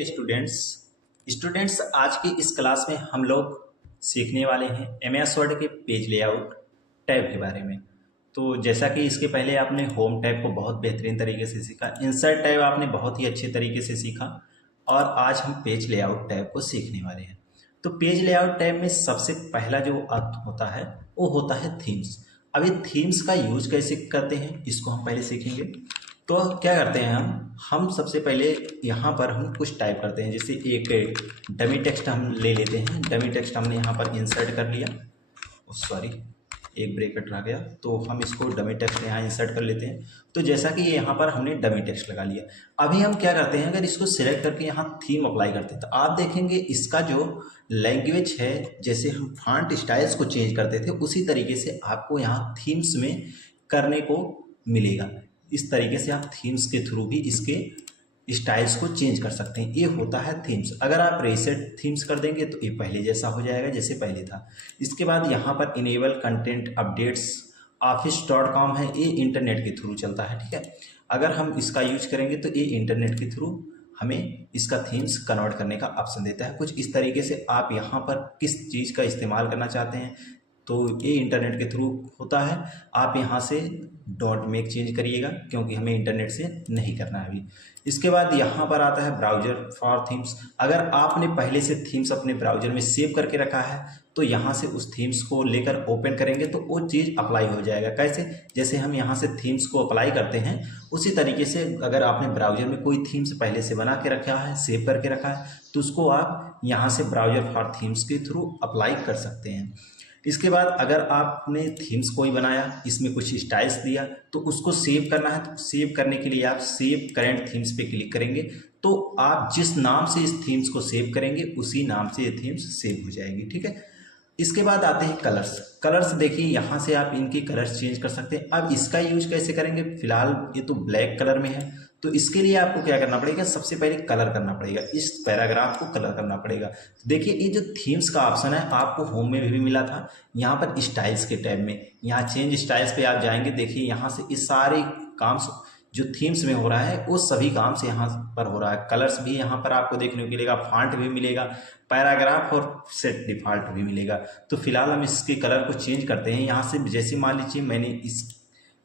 Students students आज की इस क्लास में हम लोग सीखने वाले हैं एमएस वर्ड के पेज लेआउट टैब के बारे में। तो जैसा कि इसके पहले आपने होम टैब को बहुत बेहतरीन तरीके से सीखा, इंसर्ट टैब आपने बहुत ही अच्छे तरीके से सीखा और आज हम पेज लेआउट टैब को सीखने वाले हैं। तो पेज लेआउट टैब में सबसे पहला जो अर्थ होता है वो होता है थीम्स। अभी थीम्स का यूज कैसे करते हैं इसको हम पहले सीखेंगे। तो क्या करते हैं हम सबसे पहले यहाँ पर हम कुछ टाइप करते हैं, जैसे एक डमी टेक्स्ट हम ले लेते हैं। डमी टेक्स्ट हमने यहाँ पर इंसर्ट कर लिया, सॉरी एक ब्रैकेट रह गया, तो हम इसको डमी टेक्स्ट यहाँ इंसर्ट कर लेते हैं। तो जैसा कि यहाँ पर हमने डमी टेक्स्ट लगा लिया, अभी हम क्या करते हैं, अगर इसको सिलेक्ट करके यहाँ थीम अप्लाई करते हैं तो आप देखेंगे इसका जो लैंग्वेज है, जैसे हम फॉन्ट स्टाइल्स को चेंज करते थे उसी तरीके से आपको यहाँ थीम्स में करने को मिलेगा। इस तरीके से आप थीम्स के थ्रू भी इसके स्टाइल्स को चेंज कर सकते हैं। ये होता है थीम्स। अगर आप रीसेट थीम्स कर देंगे तो ये पहले जैसा हो जाएगा जैसे पहले था। इसके बाद यहाँ पर इनेबल कंटेंट अपडेट्स office.com है, ये इंटरनेट के थ्रू चलता है, ठीक है। अगर हम इसका यूज करेंगे तो ये इंटरनेट के थ्रू हमें इसका थीम्स कन्वर्ट करने का ऑप्शन देता है। कुछ इस तरीके से आप यहाँ पर किस चीज़ का इस्तेमाल करना चाहते हैं तो ये इंटरनेट के थ्रू होता है। आप यहाँ से डोंट मेक चेंज करिएगा क्योंकि हमें इंटरनेट से नहीं करना है अभी। इसके बाद यहाँ पर आता है ब्राउज़र फॉर थीम्स। अगर आपने पहले से थीम्स अपने ब्राउज़र में सेव करके रखा है तो यहाँ से उस थीम्स को लेकर ओपन करेंगे तो वो चीज़ अप्लाई हो जाएगा। कैसे? जैसे हम यहाँ से थीम्स को अप्लाई करते हैं उसी तरीके से अगर आपने ब्राउज़र में कोई थीम्स पहले से बना के रखा है, सेव करके रखा है, तो उसको आप यहाँ से ब्राउज़र फॉर थीम्स के थ्रू अप्लाई कर सकते हैं। इसके बाद अगर आपने थीम्स कोई बनाया, इसमें कुछ स्टाइल्स दिया तो उसको सेव करना है, तो सेव करने के लिए आप सेव करेंट थीम्स पे क्लिक करेंगे तो आप जिस नाम से इस थीम्स को सेव करेंगे उसी नाम से ये थीम्स सेव हो जाएगी, ठीक है। इसके बाद आते हैं कलर्स। कलर्स देखिए यहाँ से आप इनकी कलर्स चेंज कर सकते हैं। अब इसका यूज कैसे करेंगे, फिलहाल ये तो ब्लैक कलर में है तो इसके लिए आपको क्या करना पड़ेगा, सबसे पहले कलर करना पड़ेगा, इस पैराग्राफ को कलर करना पड़ेगा। देखिए ये जो थीम्स का ऑप्शन है आपको होम में भी मिला था, यहाँ पर स्टाइल्स के टैब में यहाँ चेंज स्टाइल्स पे आप जाएंगे। देखिए यहाँ से इस सारे काम जो थीम्स में हो रहा है वो सभी काम से यहाँ पर हो रहा है। कलर्स भी यहाँ पर आपको देखने को मिलेगा, फॉन्ट भी मिलेगा, पैराग्राफ और सेट डिफॉल्ट भी मिलेगा। तो फिलहाल हम इसके कलर को चेंज करते हैं यहाँ से। जैसे मान लीजिए मैंने इस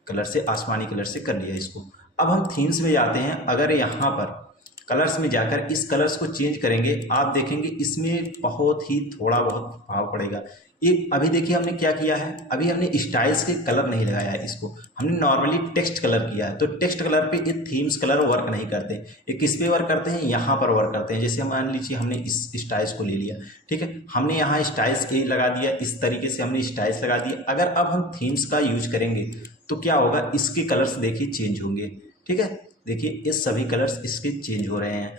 कलर से आसमानी कलर से कर लिया इसको। अब हम थीम्स में जाते हैं, अगर यहाँ पर कलर्स में जाकर इस कलर्स को चेंज करेंगे आप देखेंगे इसमें बहुत ही थोड़ा बहुत प्रभाव पड़ेगा। एक अभी देखिए हमने क्या किया है, अभी हमने स्टाइल्स के कलर नहीं लगाया है, इसको हमने नॉर्मली टेक्स्ट कलर किया है। तो टेक्स्ट कलर पे ये थीम्स कलर वर्क नहीं करते। ये किस पे वर्क करते हैं, यहाँ पर वर्क करते हैं। जैसे मान लीजिए हमने इस स्टाइल्स को ले लिया, ठीक है, हमने यहाँ स्टाइल्स ए लगा दिया, इस तरीके से हमने स्टाइल्स लगा दिया। अगर अब हम थीम्स का यूज करेंगे तो क्या होगा, इसके कलर्स देखिए चेंज होंगे, ठीक है। देखिए ये सभी कलर्स इसके चेंज हो रहे हैं।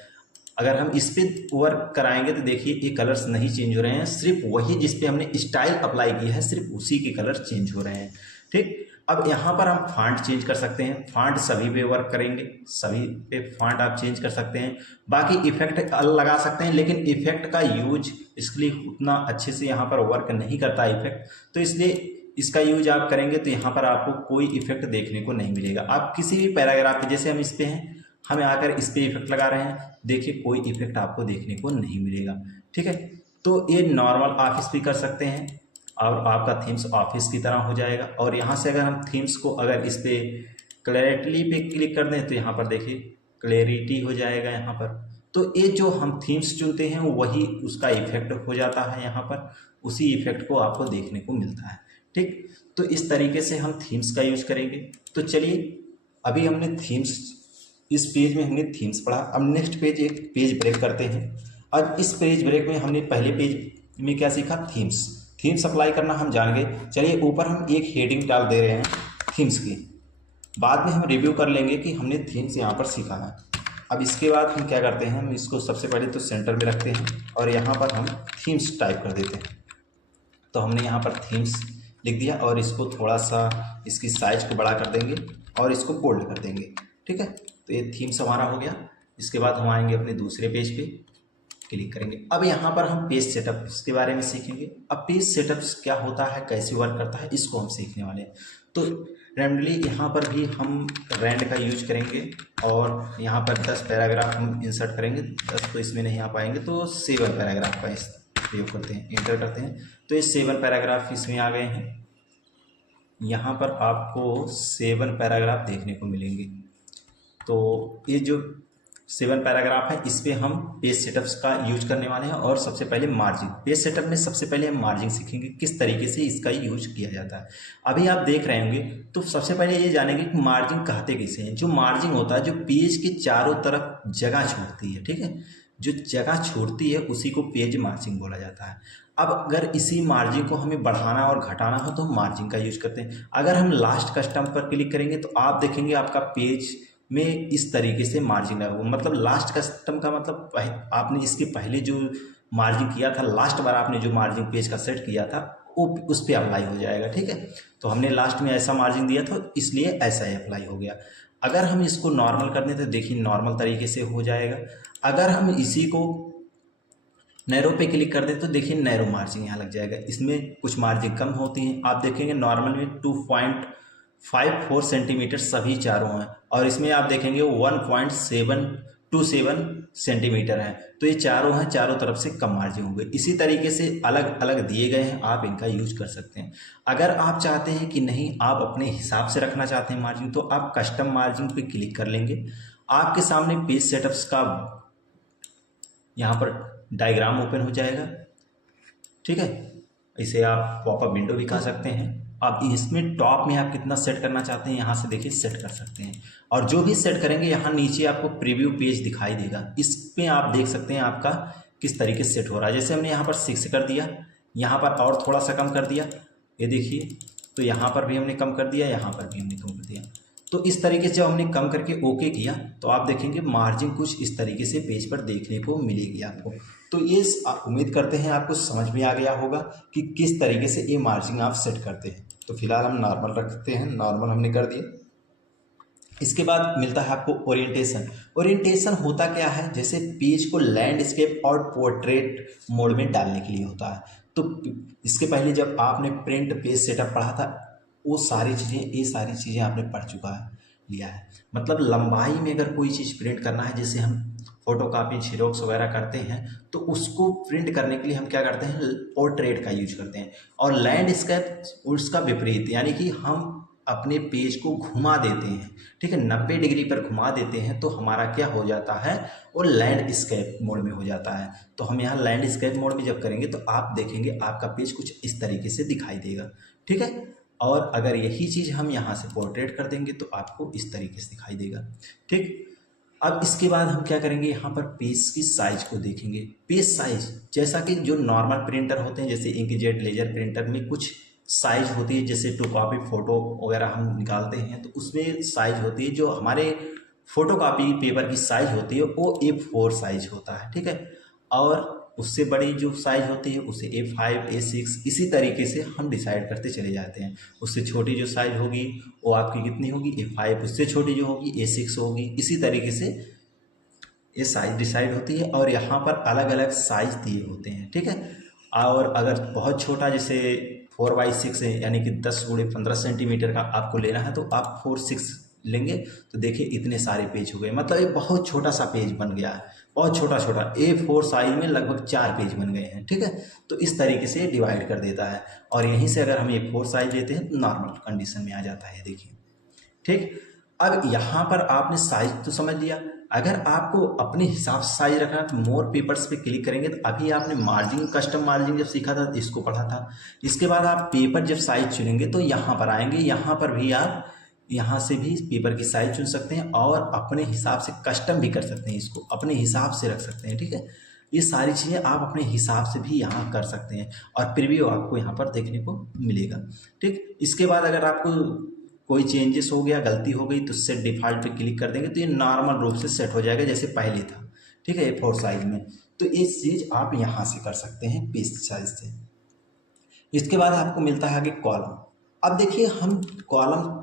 अगर हम इस पे वर्क कराएंगे तो देखिए ये कलर्स नहीं चेंज हो रहे हैं, सिर्फ वही जिस पे हमने स्टाइल अप्लाई की है सिर्फ उसी के कलर चेंज हो रहे हैं, ठीक। अब यहाँ पर हम फॉन्ट चेंज कर सकते हैं, फॉन्ट सभी पे वर्क करेंगे, सभी पे फॉन्ट आप चेंज कर सकते हैं। बाकी इफेक्ट लगा सकते हैं लेकिन इफेक्ट का यूज इसके लिए उतना अच्छे से यहाँ पर वर्क नहीं करता इफेक्ट, तो इसलिए इसका यूज आप करेंगे तो यहाँ पर आपको कोई इफेक्ट देखने को नहीं मिलेगा। आप किसी भी पैराग्राफ पे, जैसे हम इस पे हैं, हमें आकर इस पे इफेक्ट लगा रहे हैं, देखिए कोई इफेक्ट आपको देखने को नहीं मिलेगा, ठीक है। तो ये नॉर्मल ऑफिस भी कर सकते हैं और आपका थीम्स ऑफिस की तरह हो जाएगा। और यहाँ से अगर हम थीम्स को अगर इस पे क्लैरिटी पे क्लिक कर दें तो यहाँ पर देखिए क्लैरिटी हो जाएगा यहाँ पर। तो ये जो हम थीम्स चुनते हैं वही उसका इफेक्ट हो जाता है, यहाँ पर उसी इफेक्ट को आपको देखने को मिलता है, ठीक। तो इस तरीके से हम थीम्स का यूज करेंगे। तो चलिए अभी हमने थीम्स, इस पेज में हमने थीम्स पढ़ा, अब नेक्स्ट पेज एक पेज ब्रेक करते हैं। अब इस पेज ब्रेक में हमने पहले पेज में क्या सीखा, थीम्स। थीम्स अप्लाई करना हम जान गए। चलिए ऊपर हम एक हेडिंग डाल दे रहे हैं थीम्स की, बाद में हम रिव्यू कर लेंगे कि हमने थीम्स यहाँ पर सीखा है। अब इसके बाद हम क्या करते हैं, हम इसको सबसे पहले तो सेंटर में रखते हैं और यहाँ पर हम थीम्स टाइप कर देते हैं। तो हमने यहाँ पर थीम्स लिख दिया और इसको थोड़ा सा इसकी साइज को बड़ा कर देंगे और इसको बोल्ड कर देंगे, ठीक है। तो ये थीम्स हमारा हो गया। इसके बाद हम आएंगे अपने दूसरे पेज पे, क्लिक करेंगे। अब यहाँ पर हम पेज सेटअप्स के बारे में सीखेंगे। अब पेज सेटअप्स क्या होता है, कैसे वर्क करता है, इसको हम सीखने वाले हैं। तो रैंडमली यहाँ पर भी हम रैंड का यूज करेंगे और यहाँ पर 10 पैराग्राफ हम इंसर्ट करेंगे। 10 तो इसमें नहीं आ पाएंगे, तो 7 पैराग्राफ का प्रयोग करते हैं, इंटर करते हैं। तो ये 7 पैराग्राफ इसमें आ गए हैं। यहाँ पर आपको 7 पैराग्राफ देखने को मिलेंगे। तो ये जो 7 पैराग्राफ है, इस पे हम पेज सेटअप्स का यूज करने वाले हैं। और सबसे पहले मार्जिन, पेज सेटअप में सबसे पहले हम मार्जिन सीखेंगे किस तरीके से इसका यूज किया जाता है। अभी आप देख रहे होंगे, तो सबसे पहले ये जानेंगे कि मार्जिन कहते किसे हैं। जो मार्जिन होता है, जो पेज के चारों तरफ जगह छोड़ती है, ठीक है, जो जगह छोड़ती है उसी को पेज मार्जिन बोला जाता है। अब अगर इसी मार्जिन को हमें बढ़ाना और घटाना हो तो हम मार्जिन का यूज करते हैं। अगर हम लास्ट कस्टम पर क्लिक करेंगे तो आप देखेंगे आपका पेज में इस तरीके से मार्जिन लगा हुआ, मतलब लास्ट कस्टम का मतलब आपने इसके पहले जो मार्जिन किया था, लास्ट बार आपने जो मार्जिन पेज का सेट किया था वो उस पर अप्लाई हो जाएगा, ठीक है। तो हमने लास्ट में ऐसा मार्जिन दिया था, इसलिए ऐसा ही अप्लाई हो गया। अगर हम इसको नॉर्मल कर दें तो देखिए नॉर्मल तरीके से हो जाएगा। अगर हम इसी को नैरो पे क्लिक कर दें तो देखिए नैरो मार्जिन यहाँ लग जाएगा। इसमें कुछ मार्जिन कम होती हैं, आप देखेंगे नॉर्मल में 2.54 सेंटीमीटर सभी चारों हैं, और इसमें आप देखेंगे 1.727 सेंटीमीटर है। तो ये चारों हैं, चारों तरफ से कम मार्जिन हो गए। इसी तरीके से अलग अलग दिए गए हैं, आप इनका यूज कर सकते हैं। अगर आप चाहते हैं कि नहीं, आप अपने हिसाब से रखना चाहते हैं मार्जिन, तो आप कस्टम मार्जिन पे क्लिक कर लेंगे। आपके सामने पेज सेटअप्स का यहाँ पर डायग्राम ओपन हो जाएगा, ठीक है। इसे आप पॉपअप विंडो भी कह सकते हैं। अब इसमें टॉप में आप कितना सेट करना चाहते हैं, यहाँ से देखिए सेट कर सकते हैं। और जो भी सेट करेंगे, यहाँ नीचे आपको प्रीव्यू पेज दिखाई देगा, इसमें आप देख सकते हैं आपका किस तरीके से सेट हो रहा है। जैसे हमने यहाँ पर 6 कर दिया, यहाँ पर और थोड़ा सा कम कर दिया, ये देखिए, तो यहाँ पर भी हमने कम कर दिया, यहाँ पर भी हमने कम कर दिया। तो इस तरीके से जब हमने कम करके ओके किया तो आप देखेंगे मार्जिन कुछ इस तरीके से पेज पर देखने को मिलेगी आपको। तो ये उम्मीद करते हैं आपको समझ में आ गया होगा कि किस तरीके से ये मार्जिन आप सेट करते हैं। तो फिलहाल हम नॉर्मल रखते हैं, नॉर्मल हमने कर दिया। इसके बाद मिलता है आपको ओरिएंटेशन। ओरिएंटेशन होता क्या है, जैसे पेज को लैंडस्केप और पोर्ट्रेट मोड में डालने के लिए होता है। तो इसके पहले जब आपने प्रिंट पेज सेटअप पढ़ा था, वो सारी चीज़ें, ये सारी चीज़ें आपने पढ़ चुका है, लिया है। मतलब लंबाई में अगर कोई चीज़ प्रिंट करना है, जैसे हम फोटोकॉपी झेरोक्स वगैरह करते हैं, तो उसको प्रिंट करने के लिए हम क्या करते हैं, पोर्ट्रेट का यूज करते हैं। और लैंडस्केप उसका विपरीत, यानी कि हम अपने पेज को घुमा देते हैं, ठीक है, 90 डिग्री पर घुमा देते हैं, तो हमारा क्या हो जाता है, वो लैंडस्केप मोड में हो जाता है। तो हम यहाँ लैंडस्केप मोड में जब करेंगे तो आप देखेंगे आपका पेज कुछ इस तरीके से दिखाई देगा, ठीक है। और अगर यही चीज़ हम यहाँ से पोर्ट्रेट कर देंगे तो आपको इस तरीके से दिखाई देगा, ठीक। अब इसके बाद हम क्या करेंगे, यहाँ पर पेज की साइज को देखेंगे। पेज साइज, जैसा कि जो नॉर्मल प्रिंटर होते हैं, जैसे इंकजेट लेजर प्रिंटर में कुछ साइज होती है, जैसे 2 कॉपी फ़ोटो वगैरह हम निकालते हैं तो उसमें साइज होती है। जो हमारे फोटोकॉपी पेपर की साइज होती है वो A4 साइज होता है, ठीक है। और उससे बड़ी जो साइज होती है उसे A5, A6, इसी तरीके से हम डिसाइड करते चले जाते हैं। उससे छोटी जो साइज होगी वो आपकी कितनी होगी, A5, उससे छोटी जो होगी A6 होगी। इसी तरीके से ये साइज डिसाइड होती है, और यहाँ पर अलग अलग साइज दिए होते हैं, ठीक है। और अगर बहुत छोटा, जैसे 4x6 है, यानी कि 10x15 सेंटीमीटर का आपको लेना है, तो आप 4/6 लेंगे तो देखिए इतने सारे पेज हो गए। मतलब ये बहुत छोटा सा पेज बन गया है, बहुत छोटा छोटा। A4 साइज में लगभग 4 पेज बन गए हैं, ठीक है। तो इस तरीके से डिवाइड कर देता है, और यहीं से अगर हम A4 साइज लेते हैं तो नॉर्मल कंडीशन में आ जाता है, देखिए, ठीक। अब यहाँ पर आपने साइज तो समझ लिया। अगर आपको अपने हिसाब से साइज रखना है तो मोर पेपर्स पे क्लिक करेंगे। तो अभी आपने मार्जिन, कस्टम मार्जिन जब सीखा था इसको पढ़ा था। इसके बाद आप पेपर जब साइज चुनेंगे तो यहाँ पर आएंगे, यहाँ पर भी आप यहाँ से भी पेपर की साइज चुन सकते हैं और अपने हिसाब से कस्टम भी कर सकते हैं, इसको अपने हिसाब से रख सकते हैं, ठीक है। ये सारी चीज़ें आप अपने हिसाब से भी यहाँ कर सकते हैं, और प्रीव्यू आपको यहाँ पर देखने को मिलेगा, ठीक। इसके बाद अगर आपको कोई चेंजेस हो गया, गलती हो गई, तो सेट डिफ़ॉल्ट पे क्लिक कर देंगे तो ये नॉर्मल रूप से सेट हो जाएगा जैसे पहले था, ठीक है, A4 साइज में। तो ये चीज़ आप यहाँ से कर सकते हैं पेज साइज से। इसके बाद आपको मिलता है आगे कॉलम। अब देखिए हम कॉलम,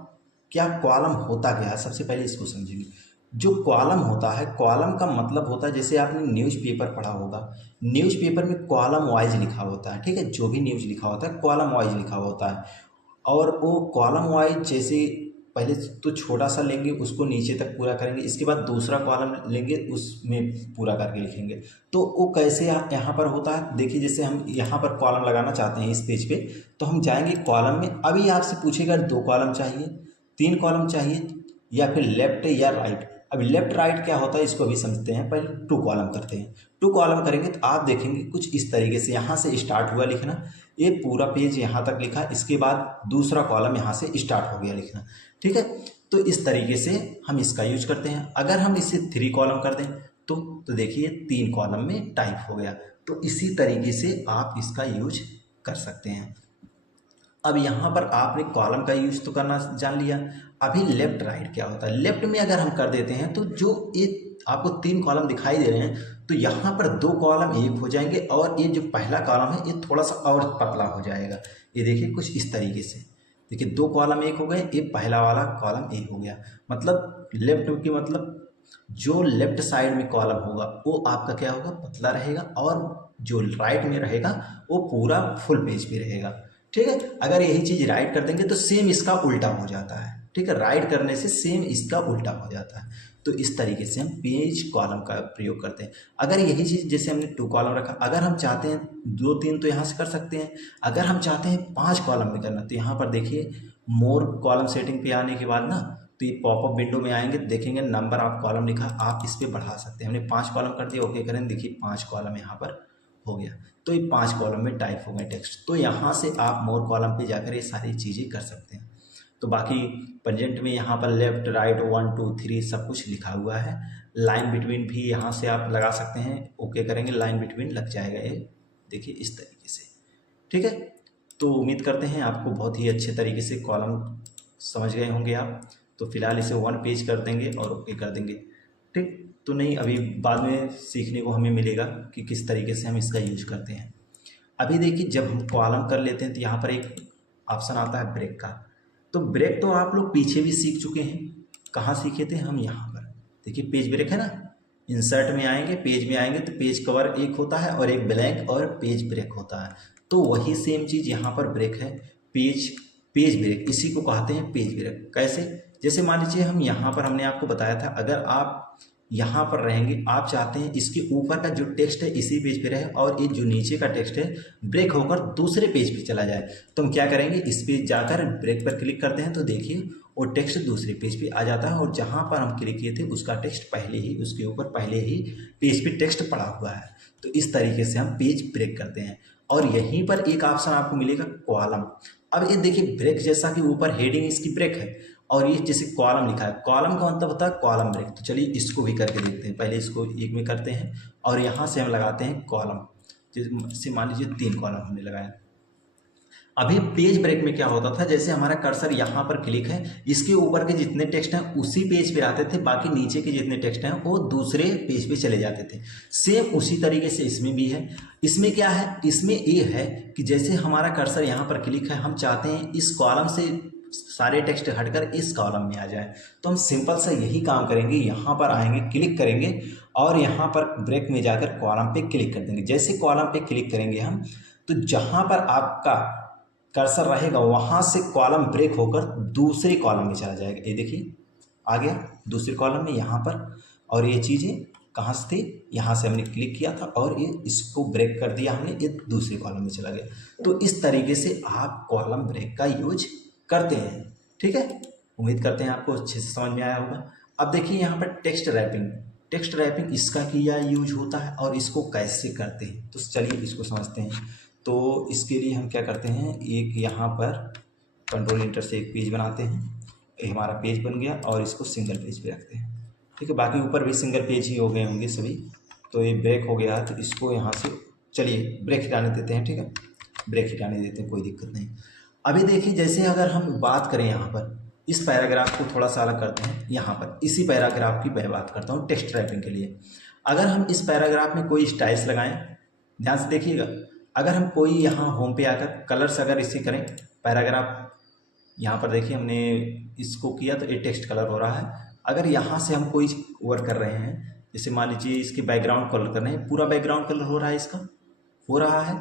क्या कॉलम होता क्या है, सबसे पहले इसको समझेंगे। जो कॉलम होता है, कॉलम का मतलब होता है, जैसे आपने न्यूज़पेपर पढ़ा होगा, न्यूज़पेपर में कॉलम वाइज लिखा होता है, ठीक है। जो भी न्यूज़ लिखा होता है कॉलम वाइज लिखा होता है। और वो कॉलम वाइज जैसे पहले तो छोटा सा लेंगे, उसको नीचे तक पूरा करेंगे, इसके बाद दूसरा कॉलम लेंगे, उसमें पूरा करके लिखेंगे। तो वो कैसे यहाँ पर होता है, देखिए जैसे हम यहाँ पर कॉलम लगाना चाहते हैं इस पेज पे, तो हम जाएंगे कॉलम में। अभी आपसे पूछेगा 2 कॉलम चाहिए, 3 कॉलम चाहिए, या फिर लेफ्ट या राइट। अभी लेफ्ट राइट क्या होता है इसको भी समझते हैं, पहले 2 कॉलम करते हैं। 2 कॉलम करेंगे तो आप देखेंगे कुछ इस तरीके से, यहाँ से स्टार्ट हुआ लिखना, ये पूरा पेज यहाँ तक लिखा, इसके बाद दूसरा कॉलम यहाँ से स्टार्ट हो गया लिखना, ठीक है। तो इस तरीके से हम इसका यूज करते हैं। अगर हम इसे 3 कॉलम कर दें तो देखिए 3 कॉलम में टाइप हो गया। तो इसी तरीके से आप इसका यूज कर सकते हैं। अब यहाँ पर आपने कॉलम का यूज तो करना जान लिया। अभी लेफ्ट राइट क्या होता है, लेफ्ट में अगर हम कर देते हैं तो जो ये आपको 3 कॉलम दिखाई दे रहे हैं, तो यहाँ पर 2 कॉलम एक हो जाएंगे, और ये जो पहला कॉलम है ये थोड़ा सा और पतला हो जाएगा। ये देखिए कुछ इस तरीके से, देखिए 2 कॉलम एक हो गए, ये पहला वाला कॉलम एक हो गया। मतलब लेफ्ट की मतलब जो लेफ्ट साइड में कॉलम होगा वो आपका क्या होगा, पतला रहेगा, और जो राइट में रहेगा वो पूरा फुल पेज पे रहेगा, ठीक है। अगर यही चीज़ राइट कर देंगे तो सेम इसका उल्टा हो जाता है, ठीक है। राइट करने से सेम इसका उल्टा हो जाता है। तो इस तरीके से हम पेज कॉलम का प्रयोग करते हैं। अगर यही चीज़ जैसे हमने 2 कॉलम रखा, अगर हम चाहते हैं 2-3 तो यहाँ से कर सकते हैं। अगर हम चाहते हैं 5 कॉलम में करना, तो यहाँ पर देखिए मोर कॉलम सेटिंग पे आने के बाद ना, तो ये पॉपअप विंडो में आएंगे, देखेंगे नंबर ऑफ कॉलम लिखा, आप इस पर बढ़ा सकते हैं। हमने 5 कॉलम कर दिया, ओके करें, देखिए 5 कॉलम यहाँ पर हो गया। तो ये 5 कॉलम में टाइप हो गए टेक्स्ट। तो यहाँ से आप मोर कॉलम पे जाकर ये सारी चीज़ें कर सकते हैं। तो बाकी प्रेजेंट में यहाँ पर लेफ्ट राइट 1 2 3 सब कुछ लिखा हुआ है। लाइन बिटवीन भी यहाँ से आप लगा सकते हैं, ओके करेंगे, लाइन बिटवीन लग जाएगा ये, देखिए इस तरीके से, ठीक है। तो उम्मीद करते हैं आपको बहुत ही अच्छे तरीके से कॉलम समझ गए होंगे आप। तो फिलहाल इसे 1 पेज कर देंगे और ओके कर देंगे, ठीक। तो नहीं, अभी बाद में सीखने को हमें मिलेगा कि किस तरीके से हम इसका यूज करते हैं। अभी देखिए जब हम कॉलम कर लेते हैं तो यहाँ पर एक ऑप्शन आता है ब्रेक का। तो ब्रेक तो आप लोग पीछे भी सीख चुके हैं। कहाँ सीखे थे हम, यहाँ पर देखिए पेज ब्रेक है ना। इंसर्ट में आएंगे, पेज में आएंगे, तो पेज कवर एक होता है और एक ब्लैंक और पेज ब्रेक होता है। तो वही सेम चीज़ यहाँ पर ब्रेक है, पेज पेज ब्रेक, इसी को कहते हैं पेज ब्रेक। कैसे, जैसे मान लीजिए हम यहाँ पर, हमने आपको बताया था, अगर आप यहाँ पर रहेंगे, आप चाहते हैं इसके ऊपर का जो टेक्स्ट है इसी पेज पे रहे, और ये जो नीचे का टेक्स्ट है ब्रेक होकर दूसरे पेज पे चला जाए, तो हम क्या करेंगे, इस पे जाकर ब्रेक पर क्लिक करते हैं, तो देखिए वो टेक्स्ट दूसरे पेज पे आ जाता है, और जहाँ पर हम क्लिक किए थे उसका टेक्स्ट पहले ही, उसके ऊपर पहले ही पेज पे टेक्स्ट पड़ा हुआ है। तो इस तरीके से हम पेज ब्रेक करते हैं। और यहीं पर एक ऑप्शन आपको मिलेगा कॉलम। अब ये देखिए ब्रेक, जैसा कि ऊपर हेडिंग इसकी ब्रेक है, और ये जैसे कॉलम लिखा है, कॉलम का मतलब होता है कॉलम ब्रेक। तो चलिए इसको भी करके देखते हैं। पहले इसको एक में करते हैं, और यहाँ से हम लगाते हैं कॉलम, जैसे मान लीजिए 3 कॉलम हमने लगाया। अभी पेज ब्रेक में क्या होता था, जैसे हमारा कर्सर यहाँ पर क्लिक है, इसके ऊपर के जितने टेक्स्ट हैं उसी पेज पे आते थे, बाकी नीचे के जितने टेक्स्ट हैं वो दूसरे पेज पे चले जाते थे। सेम उसी तरीके से इसमें भी है। इसमें क्या है, इसमें ये है कि जैसे हमारा कर्सर यहाँ पर क्लिक है, हम चाहते हैं इस कॉलम से सारे टेक्स्ट हटकर इस कॉलम में आ जाए, तो हम सिंपल सा यही काम करेंगे, यहाँ पर आएंगे, क्लिक करेंगे, और यहाँ पर ब्रेक में जाकर कॉलम पे क्लिक कर देंगे। जैसे कॉलम पे क्लिक करेंगे हम, तो जहाँ पर आपका कर्सर रहेगा वहाँ से कॉलम ब्रेक होकर दूसरे कॉलम में चला जाएगा। ये देखिए आ गया दूसरे कॉलम में यहाँ पर, और ये चीज़ें कहाँ से थी, यहाँ से हमने क्लिक किया था और ये इसको ब्रेक कर दिया हमने, ये दूसरे कॉलम में चला गया। तो इस तरीके से आप कॉलम ब्रेक का यूज करते हैं, ठीक है। उम्मीद करते हैं आपको अच्छे से समझ में आया होगा। अब देखिए यहाँ पर टेक्स्ट रैपिंग, टेक्स्ट रैपिंग इसका क्या यूज होता है और इसको कैसे करते हैं, तो चलिए इसको समझते हैं। तो इसके लिए हम क्या करते हैं, एक यहाँ पर कंट्रोल इंटर से एक पेज बनाते हैं, ये हमारा पेज बन गया, और इसको सिंगल पेज पे रखते हैं, ठीक है। बाकी ऊपर भी सिंगल पेज ही हो गए होंगे सभी। तो ये ब्रेक हो गया, तो इसको यहाँ से चलिए ब्रेक हटाने देते हैं, ठीक है, ब्रेक हटाने देते हैं, कोई दिक्कत नहीं। अभी देखिए जैसे अगर हम बात करें यहाँ पर, इस पैराग्राफ को थोड़ा सा अलग करते हैं, यहाँ पर इसी पैराग्राफ की मैं बात करता हूँ टेक्स्ट रैपिंग के लिए। अगर हम इस पैराग्राफ में कोई स्टाइल्स लगाएं, ध्यान से देखिएगा, अगर हम कोई यहाँ होम पे आकर कलर्स अगर इसे करें, पैराग्राफ यहाँ पर देखिए हमने इसको किया तो ये टेक्स्ट कलर हो रहा है। अगर यहाँ से हम कोई वर्क कर रहे हैं, जैसे मान लीजिए इसके बैकग्राउंड कलर कर रहे हैं, पूरा बैकग्राउंड कलर हो रहा है, इसका हो रहा है,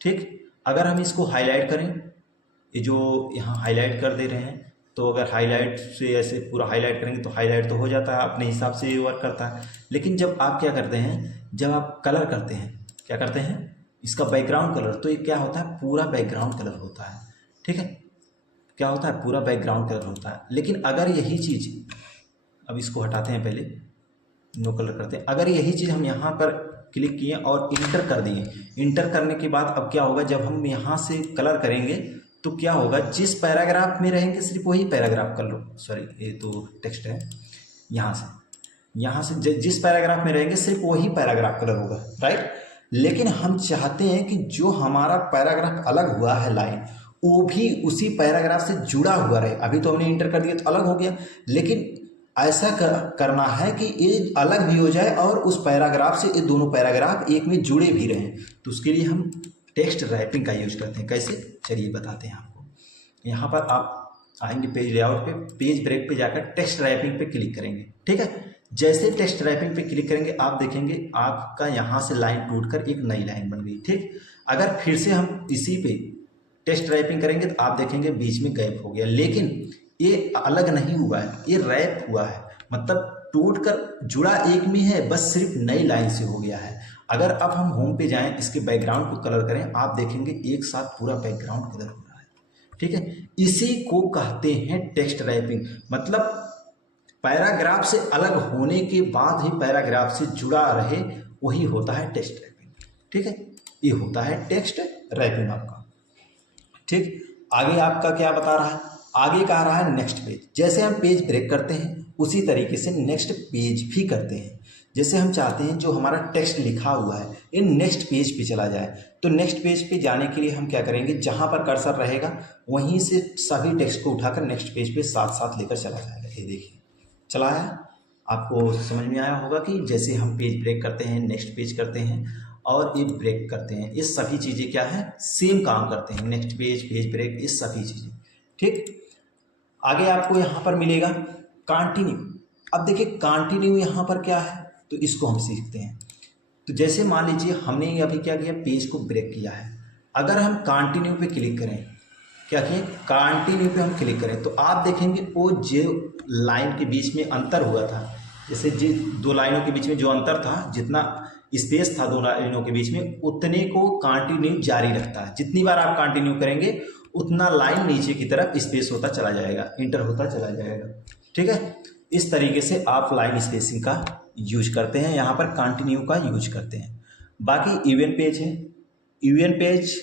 ठीक। अगर हम इसको हाईलाइट करें, ये जो यहाँ हाईलाइट कर दे रहे हैं, तो अगर हाईलाइट से ऐसे पूरा हाईलाइट करेंगे तो हाईलाइट तो हो जाता है, अपने हिसाब से ये वर्क करता है। लेकिन जब आप क्या करते हैं, जब आप कलर करते हैं, क्या करते हैं, इसका बैकग्राउंड कलर, तो ये क्या होता है, पूरा बैकग्राउंड कलर होता है। ठीक है, क्या होता है, पूरा बैकग्राउंड कलर होता है। लेकिन अगर यही चीज़, अब इसको हटाते हैं, पहले नो कलर करते हैं, अगर यही चीज़ हम यहाँ पर क्लिक किए और इंटर कर दिए, इंटर करने के बाद अब क्या होगा, जब हम यहाँ से कलर करेंगे तो क्या होगा, जिस पैराग्राफ में रहेंगे सिर्फ वही पैराग्राफ कलर, सॉरी ये तो टेक्स्ट है, यहाँ से जिस पैराग्राफ में रहेंगे सिर्फ वही पैराग्राफ कलर होगा, राइट। लेकिन हम चाहते हैं कि जो हमारा पैराग्राफ अलग हुआ है लाइन, वो भी उसी पैराग्राफ से जुड़ा हुआ रहे। अभी तो हमने इंटर कर दिया तो अलग हो गया, लेकिन ऐसा करना है कि ये अलग भी हो जाए और उस पैराग्राफ से ये दोनों पैराग्राफ एक में जुड़े भी रहें। तो उसके लिए हम टेक्स्ट रैपिंग का यूज करते हैं। कैसे, चलिए बताते हैं आपको। यहाँ पर आप आएंगे पेज लेआउट पे, पेज ब्रेक पे जाकर टेक्स्ट रैपिंग पे क्लिक करेंगे। ठीक है, जैसे टेक्स्ट रैपिंग पे क्लिक करेंगे आप देखेंगे आपका यहाँ से लाइन टूटकर एक नई लाइन बन गई। ठीक, अगर फिर से हम इसी पे टेक्स्ट रैपिंग करेंगे तो आप देखेंगे बीच में गैप हो गया, लेकिन ये अलग नहीं हुआ है, ये रैप हुआ है, मतलब टूट कर जुड़ा एक में है, बस सिर्फ नई लाइन से हो गया है। अगर अब हम होम पे जाएं, इसके बैकग्राउंड को कलर करें, आप देखेंगे एक साथ पूरा बैकग्राउंड कलर हो रहा है। ठीक है, इसी को कहते हैं टेक्स्ट रैपिंग। मतलब पैराग्राफ से अलग होने के बाद ही पैराग्राफ से जुड़ा रहे, वही होता है टेक्स्ट रैपिंग। ठीक है, ये होता है टेक्स्ट रैपिंग आपका। ठीक, आगे आपका क्या बता रहा है, आगे कह रहा है नेक्स्ट पेज। जैसे हम पेज ब्रेक करते हैं उसी तरीके से नेक्स्ट पेज भी करते हैं। जैसे हम चाहते हैं जो हमारा टेक्स्ट लिखा हुआ है इन नेक्स्ट पेज पे चला जाए, तो नेक्स्ट पेज पे जाने के लिए हम क्या करेंगे, जहाँ पर कर्सर रहेगा वहीं से सभी टेक्स्ट को उठाकर नेक्स्ट पेज पे साथ साथ लेकर चला जाएगा। ये देखिए चला है, आपको समझ में आया होगा कि जैसे हम पेज ब्रेक करते हैं, नेक्स्ट पेज करते हैं और ये ब्रेक करते हैं, ये सभी चीज़ें क्या है, सेम काम करते हैं। नेक्स्ट पेज, पेज ब्रेक, ये सभी चीज़ें। ठीक, आगे आपको यहाँ पर मिलेगा कंटिन्यू। अब देखिए कंटिन्यू यहाँ पर क्या है, तो इसको हम सीखते हैं। तो जैसे मान लीजिए हमने अभी क्या किया, पेज को ब्रेक किया है। अगर हम कंटिन्यू पे क्लिक करें, क्या किए, कंटिन्यू पे हम क्लिक करें, तो आप देखेंगे वो जो लाइन के बीच में अंतर हुआ था, जैसे दो लाइनों के बीच में जो अंतर था, जितना स्पेस था दो लाइनों के बीच में, उतने को कंटिन्यू जारी रखता है। जितनी बार आप कंटिन्यू करेंगे उतना लाइन नीचे की तरफ स्पेस होता चला जाएगा, इंटर होता चला जाएगा। ठीक है, इस तरीके से आप लाइन स्पेसिंग का यूज करते हैं, यहाँ पर कंटिन्यू का यूज करते हैं। बाकी इवन पेज है, इवन पेज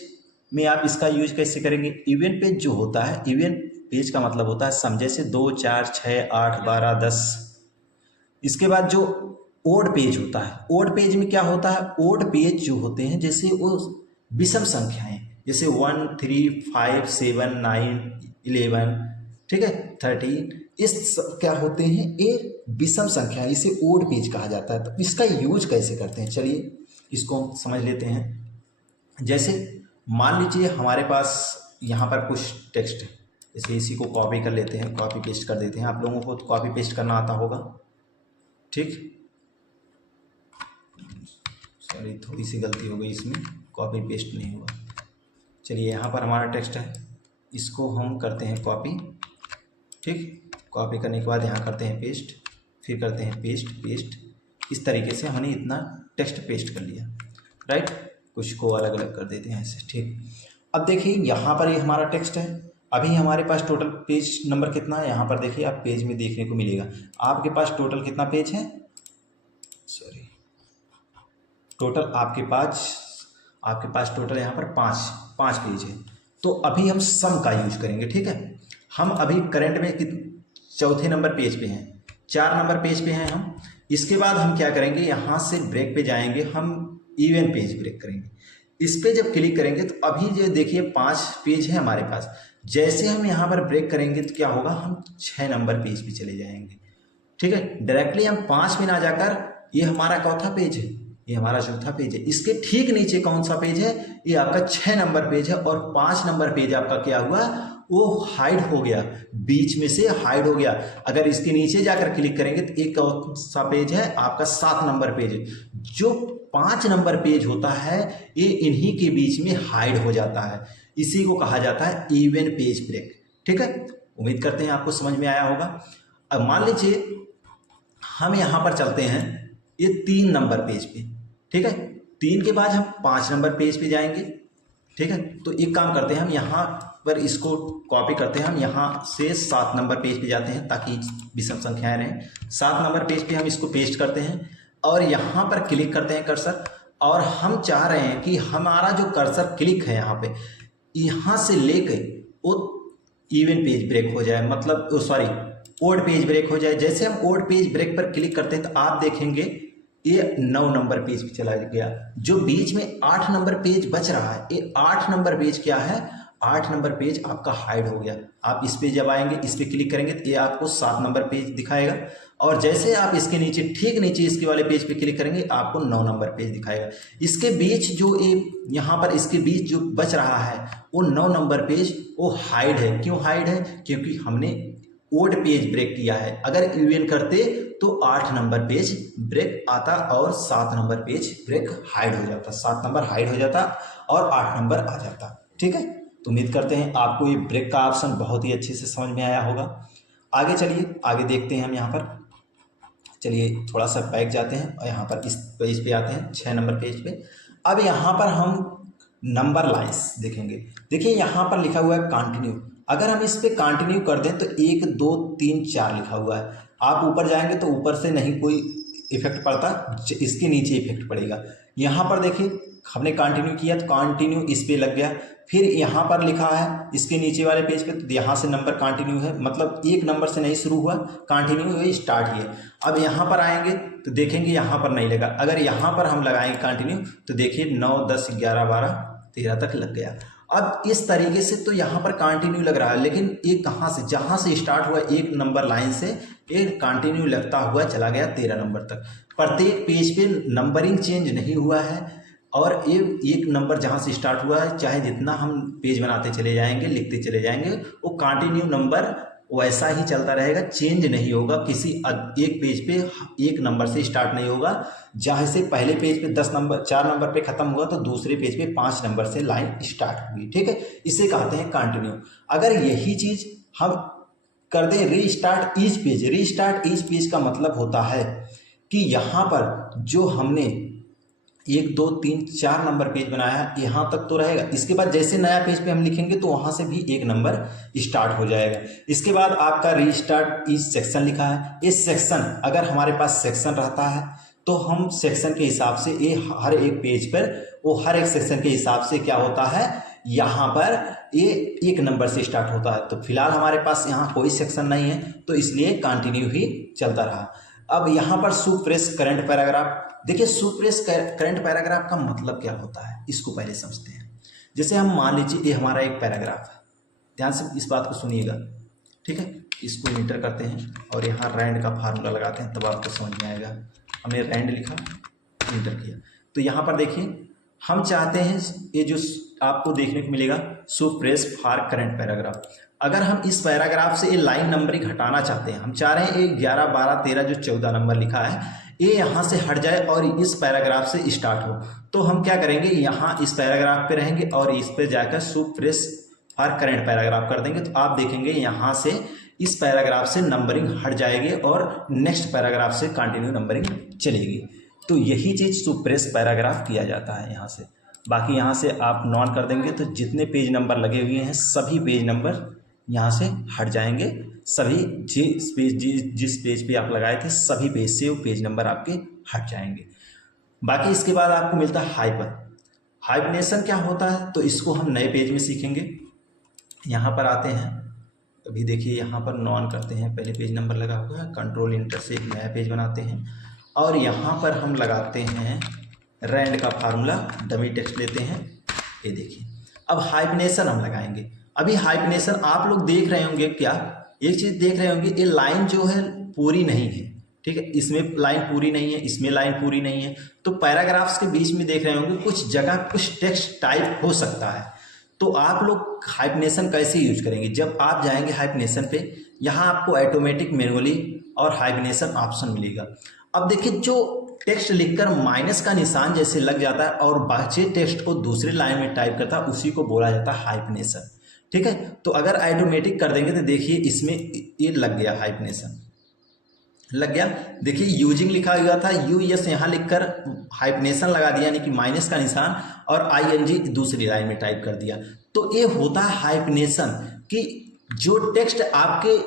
में आप इसका यूज कैसे करेंगे। इवन पेज जो होता है, इवन पेज का मतलब होता है सम, जैसे 2, 4, 6, 8, 12, 10। इसके बाद जो ओड पेज होता है, ओड पेज में क्या होता है, ओड पेज जो होते हैं जैसे वो विषम संख्याएं, जैसे 1, 3, 5, 7, 9, 11, ठीक है, 13, इस क्या होते हैं, ये विषम संख्या, इसे ओड पेज कहा जाता है। तो इसका यूज कैसे करते हैं, चलिए इसको हम समझ लेते हैं। जैसे मान लीजिए हमारे पास यहाँ पर कुछ टेक्स्ट है, जैसे इसी को कॉपी कर लेते हैं, कॉपी पेस्ट कर देते हैं। आप लोगों को तो कॉपी पेस्ट करना आता होगा, ठीक, सॉरी थोड़ी सी गलती हो गई इसमें, कॉपी पेस्ट नहीं हुआ। चलिए यहाँ पर हमारा टेक्स्ट है, इसको हम करते हैं कॉपी। ठीक, कॉपी करने के बाद यहाँ करते हैं पेस्ट, फिर करते हैं पेस्ट, पेस्ट। इस तरीके से हमने इतना टेक्स्ट पेस्ट कर लिया, राइट। कुछ को अलग अलग कर देते हैं ऐसे, ठीक। अब देखिए यहाँ पर ये हमारा टेक्स्ट है। अभी हमारे पास टोटल पेज नंबर कितना है, यहाँ पर देखिए आप पेज में देखने को मिलेगा। आपके पास टोटल कितना पेज है, सॉरी, टोटल आपके पास टोटल यहाँ पर पाँच पेज है। तो अभी हम सम का यूज करेंगे, ठीक है। हम अभी करंट में चौथे नंबर पेज पे हैं, 4 नंबर पेज पे हैं हम। इसके बाद हम क्या करेंगे, यहाँ से ब्रेक पे जाएंगे, हम इवन पेज ब्रेक करेंगे। इस पे जब क्लिक करेंगे तो अभी जो देखिए 5 पेज है हमारे पास। जैसे हम यहाँ पर ब्रेक करेंगे तो क्या होगा, हम 6 नंबर पेज पे चले जाएंगे, ठीक है। डायरेक्टली हम 5 में ना जाकर, ये हमारा चौथा पेज है, ये हमारा चौथा पेज है, इसके ठीक नीचे कौन सा पेज है, ये आपका 6 नंबर पेज है। और 5 नंबर पेज आपका क्या हुआ, वो हाइड हो गया, बीच में से हाइड हो गया। अगर इसके नीचे जाकर क्लिक करेंगे तो एक कौन सा पेज है, आपका 7 नंबर पेज है। जो 5 नंबर पेज होता है ये इन्हीं के बीच में हाइड हो जाता है। इसी को कहा जाता है इवन पेज ब्रेक। ठीक है, उम्मीद करते हैं आपको समझ में आया होगा। अब मान लीजिए हम यहाँ पर चलते हैं ये 3 नंबर पेज पे। ठीक है, 3 के बाद हम 5 नंबर पेज पे जाएंगे। ठीक है, तो एक काम करते हैं, हम यहाँ पर इसको कॉपी करते हैं, हम यहाँ से 7 नंबर पेज पे जाते हैं ताकि विषम संख्याएं रहें। 7 नंबर पेज पे हम इसको पेस्ट करते हैं और यहाँ पर क्लिक करते हैं कर्सर, और हम चाह रहे हैं कि हमारा जो कर्सर क्लिक है यहाँ पे, यहाँ से लेके वो इवन पेज ब्रेक हो जाए, मतलब सॉरी ओड पेज ब्रेक हो जाए। जैसे हम ओड पेज ब्रेक पर क्लिक करते हैं तो आप देखेंगे ये 9 नंबर पेज पे चला गया। जो बीच में 8 नंबर पेज बच रहा है, ये 8 नंबर पेज क्या है, 8 नंबर पेज आपका हाइड हो गया। आप इस पे जब आएंगे, इस पे क्लिक करेंगे तो ये आपको 7 नंबर पेज दिखाएगा, और जैसे आप इसके नीचे ठीक नीचे इसके वाले पेज पे क्लिक करेंगे आपको 9 नंबर पेज दिखाएगा। इसके बीच जो यहाँ पर इसके बीच जो बच रहा है वो 9 नंबर पेज वो हाइड है। क्यों हाइड है? क्योंकि हमने ओड पेज ब्रेक किया है। अगर इवन करते तो 8 नंबर पेज ब्रेक आता और 7 नंबर पेज ब्रेक हाइड हो जाता, 7 नंबर हाइड हो जाता और 8 नंबर आ जाता। ठीक है, तो उम्मीद करते हैं आपको ये ब्रेक का ऑप्शन बहुत ही अच्छे से समझ में आया होगा। आगे चलिए, आगे देखते हैं हम यहाँ पर। चलिए थोड़ा सा बैक जाते हैं और यहाँ पर इस पेज पे आते हैं, 6 नंबर पेज पे। अब यहाँ पर हम नंबर लाइन्स देखेंगे। देखिए यहाँ पर लिखा हुआ है कंटिन्यू। अगर हम इस पे कंटिन्यू कर दें तो 1 2 3 4 लिखा हुआ है। आप ऊपर जाएंगे तो ऊपर से नहीं कोई इफेक्ट पड़ता, इसके नीचे इफेक्ट पड़ेगा। यहाँ पर देखिए हमने कंटिन्यू किया तो कंटिन्यू इस पे लग गया। फिर यहाँ पर लिखा है इसके नीचे वाले पेज पे, तो यहाँ से नंबर कंटिन्यू है, मतलब 1 नंबर से नहीं शुरू हुआ, कंटिन्यू हुआ, स्टार्ट ही है। अब यहाँ पर आएंगे तो देखेंगे यहाँ पर नहीं लगा। अगर यहाँ पर हम लगाएंगे कंटिन्यू तो देखिए 9 10 11 12 13 तक लग गया। अब इस तरीके से तो यहाँ पर कंटिन्यू लग रहा है, लेकिन ये कहाँ से, जहाँ से स्टार्ट हुआ 1 नंबर लाइन से एक कंटिन्यू लगता हुआ चला गया 13 नंबर तक। प्रत्येक पेज पे नंबरिंग चेंज नहीं हुआ है, और ये 1 नंबर जहाँ से स्टार्ट हुआ है, चाहे जितना हम पेज बनाते चले जाएंगे, लिखते चले जाएंगे, वो कंटिन्यू नंबर वैसा ही चलता रहेगा, चेंज नहीं होगा। किसी एक पेज पे 1 नंबर से स्टार्ट नहीं होगा। जहाँ से पहले पेज पे 10 नंबर 4 नंबर पे खत्म हुआ तो दूसरे पेज पे 5 नंबर से लाइन स्टार्ट होगी। ठीक है, इसे कहते हैं कंटिन्यू। अगर यही चीज हम कर दें restart each page, restart each page का मतलब होता है कि यहाँ पर जो हमने 1 2 3 4 नंबर पेज बनाया है यहाँ तक तो रहेगा। इसके बाद जैसे नया पेज पे हम लिखेंगे तो वहाँ से भी 1 नंबर स्टार्ट हो जाएगा। इसके बाद आपका रीस्टार्ट ईच सेक्शन लिखा है। इस सेक्शन, अगर हमारे पास सेक्शन रहता है तो हम सेक्शन के हिसाब से ये हर एक पेज पर वो हर एक सेक्शन के हिसाब से क्या होता है, यहाँ पर ये 1 नंबर से स्टार्ट होता है। तो फिलहाल हमारे पास यहाँ कोई सेक्शन नहीं है तो इसलिए कंटिन्यू ही चलता रहा। अब यहाँ पर सुप्रेस करंट पैराग्राफ। देखिए सुप्रेस करंट पैराग्राफ का मतलब क्या होता है, इसको पहले समझते हैं। जैसे हम मान लीजिए ये हमारा एक पैराग्राफ है, ध्यान से इस बात को सुनिएगा। ठीक है, इसको इंटर करते हैं और यहाँ रैंड का फार्मूला लगाते हैं, तब आपको समझ में आएगा। हमने रैंड लिखा, इंटर किया, तो यहाँ पर देखिए हम चाहते हैं ये जो आपको देखने को मिलेगा सुप्रेस फॉर करंट पैराग्राफ। अगर हम इस पैराग्राफ से ये लाइन नंबरिंग हटाना चाहते हैं, हम चाह रहे हैं ये 11 12 13 जो 14 नंबर लिखा है ये यहाँ से हट जाए और इस पैराग्राफ से स्टार्ट हो, तो हम क्या करेंगे, यहाँ इस पैराग्राफ पे रहेंगे और इस पे जाकर सुप्रेस फॉर करंट पैराग्राफ कर देंगे। तो आप देखेंगे यहाँ से इस पैराग्राफ से नंबरिंग हट जाएगी और नेक्स्ट पैराग्राफ से कंटिन्यू नंबरिंग चलेगी। तो यही चीज़ सुप्रेस पैराग्राफ किया जाता है यहाँ से। बाकी यहाँ से आप नॉन कर देंगे तो जितने पेज नंबर लगे हुए हैं सभी पेज नंबर यहाँ से हट जाएंगे। सभी जिस पेज पे आप लगाए थे सभी पेज से वो पेज नंबर आपके हट जाएंगे। बाकी इसके बाद आपको मिलता है हाइफनेशन क्या होता है, तो इसको हम नए पेज में सीखेंगे। यहाँ पर आते हैं, अभी देखिए यहाँ पर नॉन करते हैं, पहले पेज नंबर लगा हुआ है, कंट्रोल इंटर से एक नया पेज बनाते हैं और यहाँ पर हम लगाते हैं रैंड का फार्मूला, डमी टेक्स्ट लेते हैं। ये देखिए अब हाइफनेशन हम लगाएंगे। अभी हाइफनेशन आप लोग देख रहे होंगे, क्या एक चीज़ देख रहे होंगे, ये लाइन जो है पूरी नहीं है। ठीक है, इसमें लाइन पूरी नहीं है, इसमें लाइन पूरी नहीं है, तो पैराग्राफ्स के बीच में देख रहे होंगे कुछ जगह कुछ टेक्स्ट टाइप हो सकता है। तो आप लोग हाइफनेशन कैसे यूज करेंगे, जब आप जाएंगे हाइफनेशन पे, यहाँ आपको ऑटोमेटिक मैनुअली और हाइफनेशन ऑप्शन मिलेगा। अब देखिए जो टेक्स्ट लिखकर माइनस का निशान जैसे लग जाता है और बचे टेक्स्ट को दूसरी लाइन में टाइप करता है, उसी को बोला जाता है हाइफनेशन। ठीक है, तो अगर ऑटोमेटिक कर देंगे तो देखिए इसमें ये लग गया, हाइफनेशन लग गया। देखिए यूजिंग लिखा हुआ था, यू एस यहाँ लिखकर हाइफनेशन लगा दिया, यानी कि माइनस का निशान, और आईएनजी दूसरी लाइन में टाइप कर दिया। तो ये होता है हाइफनेशन, कि जो टेक्स्ट आपके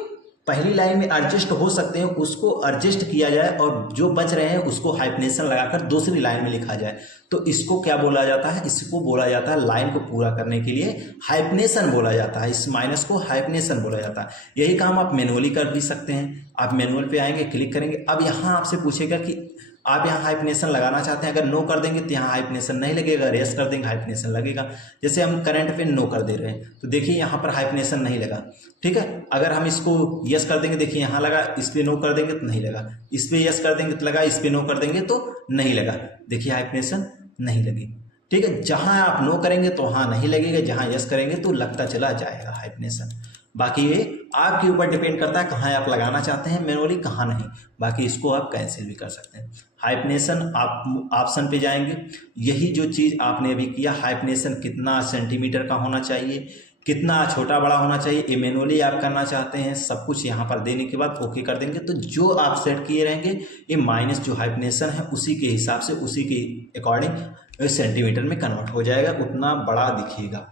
पहली लाइन में एडजस्ट हो सकते हैं उसको एडजस्ट किया जाए और जो बच रहे हैं उसको हाइफनेशन लगाकर दूसरी लाइन में लिखा जाए। तो इसको क्या बोला जाता है? इसको बोला जाता है, लाइन को पूरा करने के लिए हाइफनेशन बोला जाता है। इस माइनस को हाइफनेशन बोला जाता है। यही काम आप मैनुअली कर भी सकते हैं। आप मैनुअल पे आएंगे, क्लिक करेंगे, अब यहाँ आपसे पूछेगा कि आप यहाँ हाइफनेशन लगाना चाहते हैं। अगर नो कर देंगे तो यहाँ हाइफनेशन नहीं लगेगा, यस कर देंगे हाइफनेशन लगेगा। जैसे हम करंट पे नो कर दे रहे हैं तो देखिए यहाँ पर हाइफनेशन नहीं लगा। ठीक है, अगर हम इसको यस कर देंगे, देखिए यहाँ लगा, इस पर नो कर देंगे तो नहीं लगा, इस पर यस कर देंगे तो लगा, इस पर नो कर देंगे तो नहीं लगा। देखिए हाइफनेशन नहीं लगी। ठीक है, जहाँ आप नो करेंगे तो वहाँ नहीं लगेगा, जहाँ यस करेंगे तो लगता चला जाएगा हाइफनेशन। बाकी ये आपके ऊपर डिपेंड करता है कहाँ आप लगाना चाहते हैं मैनुअली, कहाँ नहीं। बाकी इसको आप कैंसिल भी कर सकते हैं। हाइफनेशन आप ऑप्शन पे जाएंगे, यही जो चीज़ आपने अभी किया, हाइफनेशन कितना सेंटीमीटर का होना चाहिए, कितना छोटा बड़ा होना चाहिए, ये मैनुअली आप करना चाहते हैं। सब कुछ यहाँ पर देने के बाद ओके कर देंगे तो जो आप सेट किए रहेंगे ये माइनस जो हाइफनेशन है उसी के हिसाब से, उसी के अकॉर्डिंग सेंटीमीटर में कन्वर्ट हो जाएगा, उतना बड़ा दिखेगा।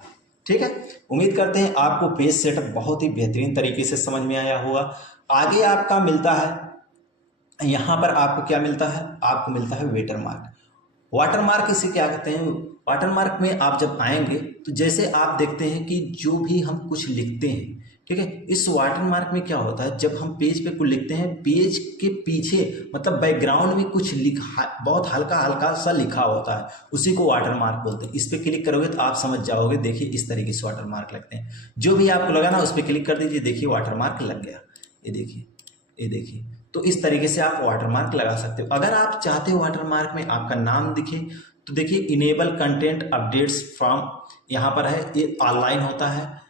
ठीक है, उम्मीद करते हैं आपको पेज सेटअप बहुत ही बेहतरीन तरीके से समझ में आया होगा। आगे आपका मिलता है, यहाँ पर आपको क्या मिलता है? आपको मिलता है वेटर मार्क। वाटर मार्क इसे क्या कहते हैं? वाटर मार्क में आप जब आएंगे तो जैसे आप देखते हैं कि जो भी हम कुछ लिखते हैं, ठीक है, इस वाटर मार्क में क्या होता है, जब हम पेज पे कुछ लिखते हैं, पेज के पीछे मतलब बैकग्राउंड में कुछ लिखा, बहुत हल्का हल्का सा लिखा होता है, उसी को वाटर मार्क बोलते हैं। इस पर क्लिक करोगे तो आप समझ जाओगे। देखिए इस तरीके से वाटर मार्क लगते हैं। जो भी आपको लगा ना उस पर क्लिक कर दीजिए, देखिए वाटर मार्क लग गया। ये देखिए, ये देखिए। तो इस तरीके से आप वाटर मार्क लगा सकते हो। अगर आप चाहते हो वाटर मार्क में आपका नाम दिखे तो देखिए इनेबल कंटेंट अपडेट्स फ्रॉम, यहाँ पर है, ये ऑनलाइन होता है।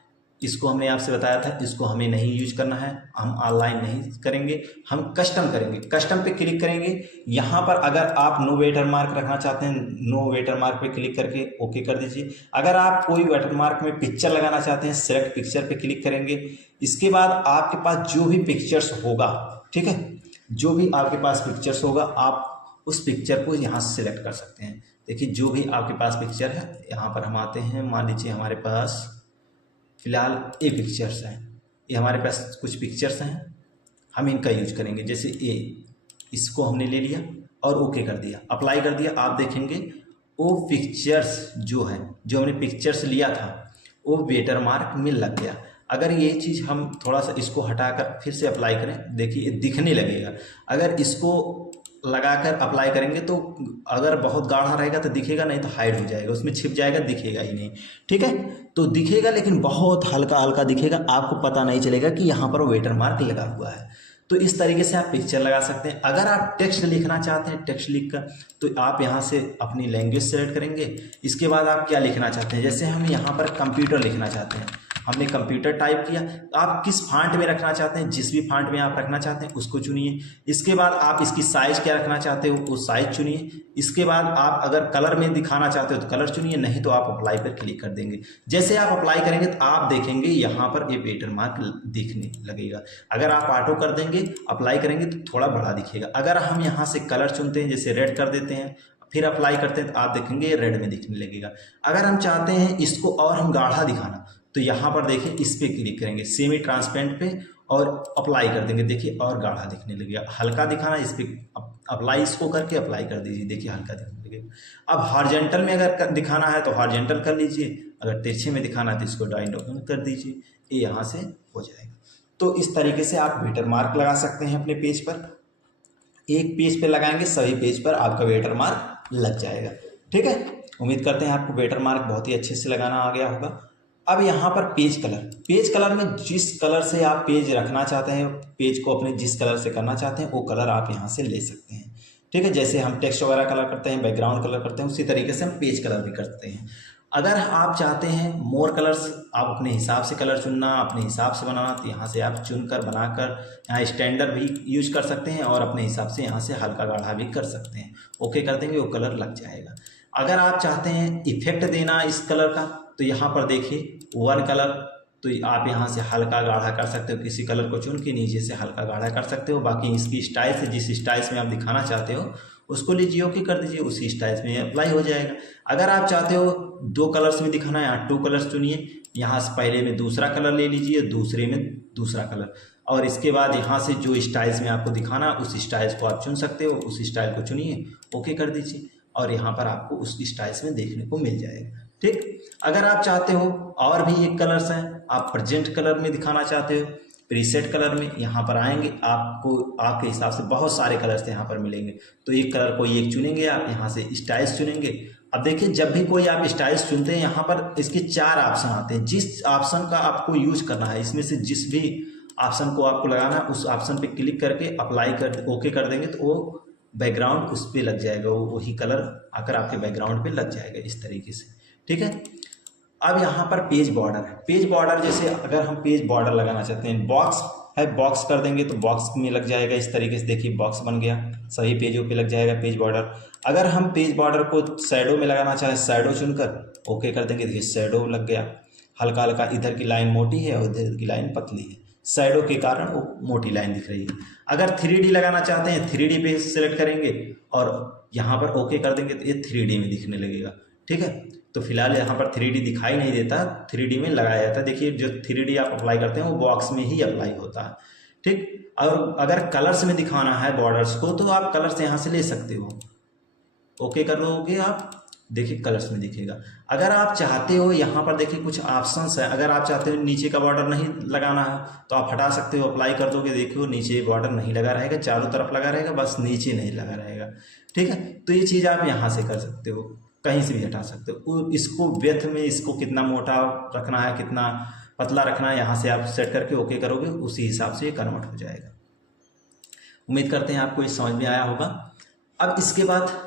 इसको हमने आपसे बताया था, इसको हमें नहीं यूज करना है, हम ऑनलाइन नहीं करेंगे, हम कस्टम करेंगे। कस्टम पे क्लिक करेंगे। यहाँ पर अगर आप नो वेटर मार्क रखना चाहते हैं, नो वेटर मार्क पे क्लिक करके ओके कर दीजिए। अगर आप कोई वेटर मार्क में पिक्चर लगाना चाहते हैं, सिलेक्ट पिक्चर पे क्लिक करेंगे। इसके बाद आपके पास जो भी पिक्चर्स होगा, ठीक है, जो भी आपके पास पिक्चर्स होगा आप उस पिक्चर को यहाँ से सिलेक्ट कर सकते हैं। देखिए जो भी आपके पास पिक्चर है, यहाँ पर हम आते हैं, मान लीजिए हमारे पास फिलहाल ये पिक्चर्स हैं, ये हमारे पास कुछ पिक्चर्स हैं, हम इनका यूज करेंगे। जैसे ये, इसको हमने ले लिया और ओके कर दिया, अप्लाई कर दिया। आप देखेंगे वो पिक्चर्स जो है, जो हमने पिक्चर्स लिया था वो वेटर मार्क में लग गया। अगर ये चीज़ हम थोड़ा सा इसको हटाकर फिर से अप्लाई करें, देखिए दिखने लगेगा। अगर इसको लगाकर अप्लाई करेंगे तो अगर बहुत गाढ़ा रहेगा तो दिखेगा, नहीं तो हाइड हो जाएगा, उसमें छिप जाएगा, दिखेगा ही नहीं। ठीक है, तो दिखेगा लेकिन बहुत हल्का हल्का दिखेगा, आपको पता नहीं चलेगा कि यहाँ पर वेटर मार्क लगा हुआ है। तो इस तरीके से आप पिक्चर लगा सकते हैं। अगर आप टेक्स्ट लिखना चाहते हैं, टेक्स्ट लिखकर, तो आप यहाँ से अपनी लैंग्वेज सेलेक्ट करेंगे। इसके बाद आप क्या लिखना चाहते हैं, जैसे हम यहाँ पर कंप्यूटर लिखना चाहते हैं, हमने कंप्यूटर टाइप किया। आप किस फॉन्ट में रखना चाहते हैं, जिस भी फॉन्ट में आप रखना चाहते हैं उसको चुनिए। इसके बाद आप इसकी साइज क्या रखना चाहते हो वो साइज चुनिए। इसके बाद आप अगर कलर में दिखाना चाहते हो तो कलर चुनिए, नहीं तो आप अप्लाई पर क्लिक कर देंगे। जैसे आप अप्लाई करेंगे तो आप देखेंगे यहाँ पर ये वेटर मार्क दिखने लगेगा। अगर आप ऑटो कर देंगे, अप्लाई करेंगे तो थोड़ा बड़ा दिखेगा। अगर हम यहाँ से कलर चुनते हैं, जैसे रेड कर देते हैं, फिर अप्लाई करते हैं तो आप देखेंगे ये रेड में दिखने लगेगा। अगर हम चाहते हैं इसको और हम गाढ़ा दिखाना, तो यहाँ पर देखिए इस पर क्लिक करेंगे, सेमी ट्रांसपेरेंट पे, और अप्लाई कर देंगे। देखिए और गाढ़ा दिखने लगेगा। हल्का दिखाना, इस पर अप्लाई, इसको करके अप्लाई कर दीजिए, देखिए हल्का दिखने लगेगा। अब हॉरिजॉन्टल में अगर दिखाना है तो हॉरिजॉन्टल कर लीजिए, अगर तिरछे में दिखाना है तो इसको डाउन कर दीजिए, ये यहाँ से हो जाएगा। तो इस तरीके से आप वेटर मार्क लगा सकते हैं अपने पेज पर। एक पेज पे लगाएंगे, सभी पेज पर आपका वेटर मार्क लग जाएगा। ठीक है, उम्मीद करते हैं आपको वेटर मार्क बहुत ही अच्छे से लगाना आ गया होगा। अब यहाँ पर पेज कलर, पेज कलर में जिस कलर से आप पेज रखना चाहते हैं, पेज को अपने जिस कलर से करना चाहते हैं वो कलर आप यहाँ से ले सकते हैं। ठीक है, जैसे हम टेक्स्ट वगैरह कलर करते हैं, बैकग्राउंड कलर करते हैं, उसी तरीके से हम पेज कलर भी करते हैं। अगर आप चाहते हैं मोर कलर्स, आप अपने हिसाब से कलर चुनना, अपने हिसाब से बनाना, तो यहाँ से आप चुनकर बनाकर यहाँ स्टैंडर्ड भी यूज कर सकते हैं और अपने हिसाब से यहाँ से हल्का गाढ़ा भी कर सकते हैं। ओके कर देंगे, वो कलर लग जाएगा। अगर आप चाहते हैं इफेक्ट देना इस कलर का, तो यहाँ पर देखिए वन कलर, तो आप यहाँ से हल्का गाढ़ा कर सकते हो, किसी कलर को चुन के नीचे से हल्का गाढ़ा कर सकते हो। बाकी इसकी स्टाइल से, जिस स्टाइल्स में आप दिखाना चाहते हो उसको लीजिए, ओके कर दीजिए, उसी स्टाइल्स में अप्लाई हो जाएगा। अगर आप चाहते हो 2 कलर्स में दिखाना है, यहाँ 2 कलर्स चुनिए, यहाँ से पहले में दूसरा कलर ले लीजिए, दूसरे में दूसरा कलर, और इसके बाद यहाँ से जो स्टाइल्स में आपको दिखाना उस स्टाइल्स को आप चुन सकते हो, उस स्टाइल को चुनिए, ओके कर दीजिए, और यहाँ पर आपको उस स्टाइल्स में देखने को मिल जाएगा। ठीक, अगर आप चाहते हो और भी एक कलर्स हैं, आप प्रेजेंट कलर में दिखाना चाहते हो, प्रीसेट कलर में यहाँ पर आएंगे, आपको आपके हिसाब से बहुत सारे कलर्स यहाँ पर मिलेंगे, तो एक कलर कोई एक चुनेंगे, आप यहाँ से स्टाइल्स चुनेंगे। अब देखिए, जब भी कोई आप स्टाइल्स चुनते हैं यहाँ पर इसके 4 ऑप्शन आते हैं, जिस ऑप्शन का आपको यूज करना है, इसमें से जिस भी ऑप्शन को आपको लगाना है उस ऑप्शन पे क्लिक करके अप्लाई कर ओके कर देंगे, तो वो बैकग्राउंड उस पर लग जाएगा, वही कलर आकर आपके बैकग्राउंड पे लग जाएगा इस तरीके से। ठीक है, अब यहाँ पर पेज बॉर्डर है। पेज बॉर्डर जैसे अगर हम पेज बॉर्डर लगाना चाहते हैं, बॉक्स है, बॉक्स कर देंगे तो बॉक्स में लग जाएगा इस तरीके से। देखिए बॉक्स बन गया, सभी पेजों पे लग जाएगा पेज बॉर्डर। अगर हम पेज बॉर्डर को शैडो में लगाना चाहें, शैडो चुनकर ओके कर देंगे, देखिए शैडो लग गया, हल्का हल्का इधर की लाइन मोटी है और इधर की लाइन पतली है, शैडो के कारण वो मोटी लाइन दिख रही है। अगर 3D लगाना चाहते हैं, 3D पे सिलेक्ट करेंगे और यहाँ पर ओके कर देंगे तो ये 3D में दिखने लगेगा। ठीक है, तो फिलहाल यहाँ पर 3D दिखाई नहीं देता, 3D में लगाया जाता है। देखिए जो 3D आप अप्लाई करते हैं वो बॉक्स में ही अप्लाई होता है। ठीक, और अगर कलर्स में दिखाना है बॉर्डर्स को, तो आप कलर्स यहाँ से ले सकते हो, ओके कर दोगे आप, देखिए कलर्स में दिखेगा। अगर आप चाहते हो, यहाँ पर देखिए कुछ ऑप्शंस है, अगर आप चाहते हो नीचे का बॉर्डर नहीं लगाना है तो आप हटा सकते हो, अप्लाई कर दोगे, देखियो नीचे बॉर्डर नहीं लगा रहेगा, चारों तरफ लगा रहेगा, बस नीचे नहीं लगा रहेगा। ठीक है, तो ये चीज़ आप यहाँ से कर सकते हो, कहीं से भी हटा सकते हो। इसको विड्थ में इसको कितना मोटा रखना है, कितना पतला रखना है, यहाँ से आप सेट करके ओके करोगे, उसी हिसाब से ये कन्वर्ट हो जाएगा। उम्मीद करते हैं आपको ये समझ में आया होगा। अब इसके बाद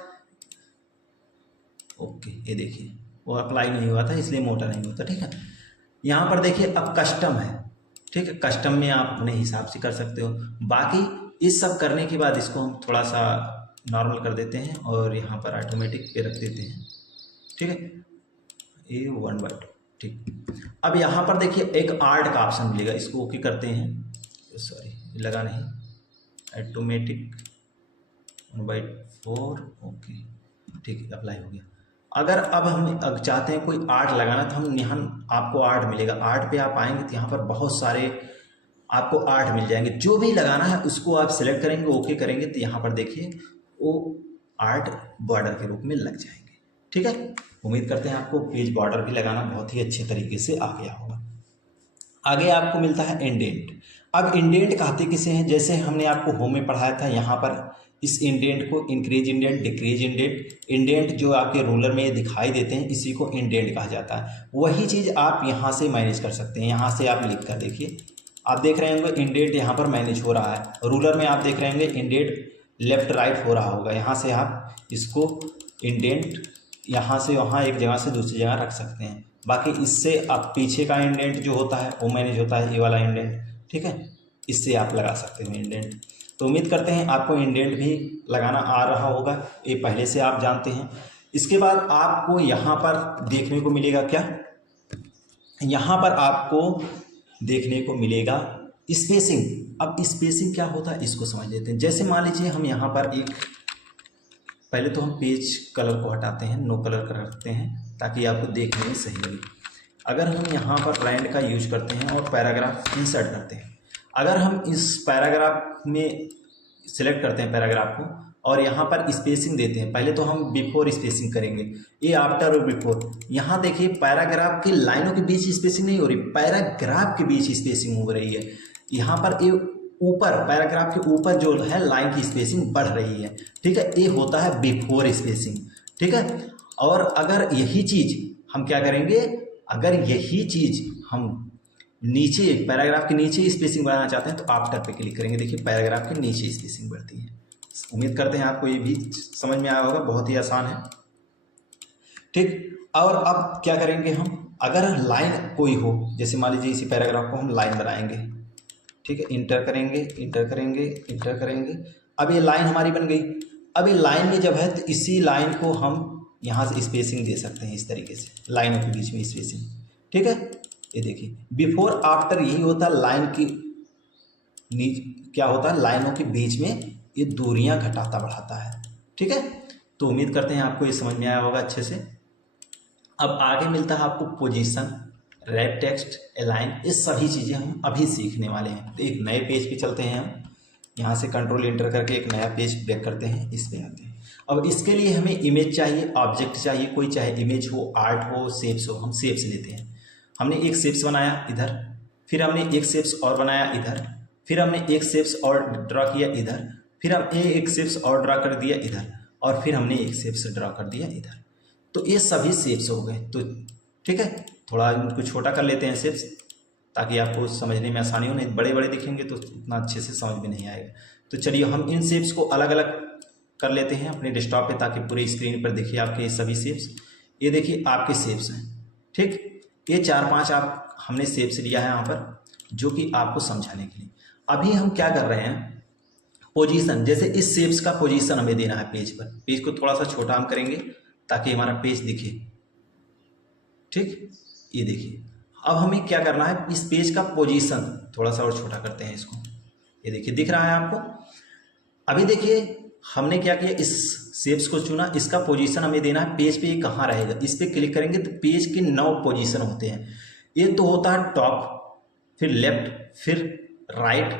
ओके, ये देखिए वो अप्लाई नहीं हुआ था इसलिए मोटा नहीं होता। ठीक है, यहाँ पर देखिए अब कस्टम है। ठीक है, कस्टम में आप अपने हिसाब से कर सकते हो। बाकी इस सब करने के बाद इसको हम थोड़ा सा नॉर्मल कर देते हैं और यहाँ पर ऑटोमेटिक पे रख देते हैं। ठीक है, ये 1/2। ठीक, अब यहाँ पर देखिए एक आर्ट का ऑप्शन मिलेगा, इसको ओके करते हैं, सॉरी लगा नहीं, ऑटोमेटिक 1/4। ओके, ठीक है, अप्लाई हो गया। अगर अब हम चाहते हैं कोई आर्ट लगाना, तो हम यहाँ आपको आर्ट मिलेगा, आर्ट पे आप आएंगे तो यहाँ पर बहुत सारे आपको आर्ट मिल जाएंगे, जो भी लगाना है उसको आप सिलेक्ट करेंगे, ओके करेंगे, तो यहाँ पर देखिए वो आर्ट बॉर्डर के रूप में लग जाएंगे। ठीक है, उम्मीद करते हैं आपको पेज बॉर्डर भी लगाना बहुत ही अच्छे तरीके से आ गया होगा। आगे आपको मिलता है इंडेंट। अब इंडेंट कहते किसे हैं, जैसे हमने आपको होम में पढ़ाया था, यहाँ पर इस इंडेंट को increase indent, decrease indent, indent जो आपके रूलर में दिखाई देते हैं इसी को इंडेंट कहा जाता है। वही चीज़ आप यहाँ से मैनेज कर सकते हैं। यहाँ से आप लिख कर देखिए, आप देख रहे होंगे इंडेंट यहाँ पर मैनेज हो रहा है, रूलर में आप देख रहे होंगे इंडेंट लेफ्ट राइट हो रहा होगा। यहाँ से आप इसको इंडेंट यहाँ से वहाँ एक जगह से दूसरी जगह रख सकते हैं। बाकी इससे आप पीछे का इंडेंट जो होता है वो मैनेज होता है, ये वाला इंडेंट। ठीक है, इससे आप लगा सकते हैं इंडेंट। तो उम्मीद करते हैं आपको इंडेंट भी लगाना आ रहा होगा, ये पहले से आप जानते हैं। इसके बाद आपको यहाँ पर देखने को मिलेगा क्या, यहाँ पर आपको देखने को मिलेगा स्पेसिंग। अब स्पेसिंग क्या होता है इसको समझ लेते हैं। जैसे मान लीजिए हम यहाँ पर एक, पहले तो हम पेज कलर को हटाते हैं, नो कलर कर रखते हैं ताकि आपको देखने में सही लगे। अगर हम यहाँ पर ब्रांड का यूज करते हैं और पैराग्राफ इंसर्ट करते हैं, अगर हम इस पैराग्राफ में सिलेक्ट करते हैं पैराग्राफ को और यहाँ पर स्पेसिंग देते हैं, पहले तो हम बिफोर स्पेसिंग करेंगे, ये आफ्टर और बिफोर। यहाँ देखिए पैराग्राफ की लाइनों के बीच स्पेसिंग नहीं हो रही, पैराग्राफ के बीच स्पेसिंग हो रही है। यहाँ पर ये ऊपर पैराग्राफ के ऊपर जो है लाइन की स्पेसिंग बढ़ रही है। ठीक है, ये होता है बिफोर स्पेसिंग। ठीक है, और अगर यही चीज़ हम क्या करेंगे, अगर यही चीज़ हम नीचे पैराग्राफ के नीचे स्पेसिंग बढ़ाना चाहते हैं तो आफ्टर पे क्लिक करेंगे, देखिए पैराग्राफ के नीचे स्पेसिंग बढ़ती है। उम्मीद करते हैं आपको ये भी समझ में आया होगा, बहुत ही आसान है। ठीक, और अब क्या करेंगे हम, अगर लाइन कोई हो, जैसे मान लीजिए इसी पैराग्राफ को हम लाइन बनाएंगे, ठीक है, इंटर करेंगे, इंटर करेंगे, इंटर करेंगे। अब ये लाइन हमारी बन गई। अब ये लाइन में जब है तो इसी लाइन को हम यहाँ से स्पेसिंग दे सकते हैं इस तरीके से, लाइनों के बीच में स्पेसिंग, ठीक है। ये देखिए बिफोर आफ्टर यही होता है, लाइन की क्या होता है, लाइनों के बीच में ये दूरियां घटाता बढ़ाता है, ठीक है। तो उम्मीद करते हैं आपको ये समझ में आया होगा अच्छे से। अब आगे मिलता है आपको पोजीशन, रैप टेक्स्ट, अलाइन, ये सभी चीज़ें हम अभी सीखने वाले हैं। तो एक नए पेज पे चलते हैं हम, यहाँ से कंट्रोल एंटर करके एक नया पेज ब्रेक करते हैं, इस पे आते हैं। अब इसके लिए हमें इमेज चाहिए, ऑब्जेक्ट चाहिए कोई, चाहे इमेज हो, आर्ट हो, शेप्स हो। हम शेप्स लेते हैं। हमने एक शेप्स बनाया इधर, फिर हमने एक शेप्स और बनाया इधर, फिर हमने एक शेप्स और ड्रा किया इधर, फिर हम एक शेप्स और ड्रा कर दिया इधर, और फिर हमने एक शेप्स ड्रा कर दिया इधर। तो ये सभी शेप्स हो गए। तो ठीक है, थोड़ा इनको छोटा कर लेते हैं शेप्स, ताकि आपको समझने में आसानी हो। नहीं बड़े बड़े दिखेंगे तो इतना अच्छे से समझ में नहीं आएगा। तो चलिए हम इन शेप्स को अलग अलग कर लेते हैं अपने डेस्कटॉप पे, ताकि पूरे स्क्रीन पर देखिए आपके ये सभी शेप्स। ये देखिए आपके शेप्स हैं, ठीक। ये 4-5 आप हमने शेप्स लिया है यहाँ पर, जो कि आपको समझाने के लिए। अभी हम क्या कर रहे हैं, पोजीशन, जैसे इस शेप्स का पोजीशन हमें देना है पेज पर। पेज को थोड़ा सा छोटा हम करेंगे ताकि हमारा पेज दिखे, ठीक। ये देखिए अब हमें क्या करना है, इस पेज का पोजीशन थोड़ा सा और छोटा करते हैं इसको। ये देखिए दिख रहा है आपको। अभी देखिए हमने क्या किया, इस शेप्स को चुना, इसका पोजीशन हमें देना है पेज पे। ये कहाँ रहेगा, इस पर क्लिक करेंगे तो पेज के 9 पोजीशन होते हैं। ये तो होता है टॉप, फिर लेफ्ट, फिर राइट,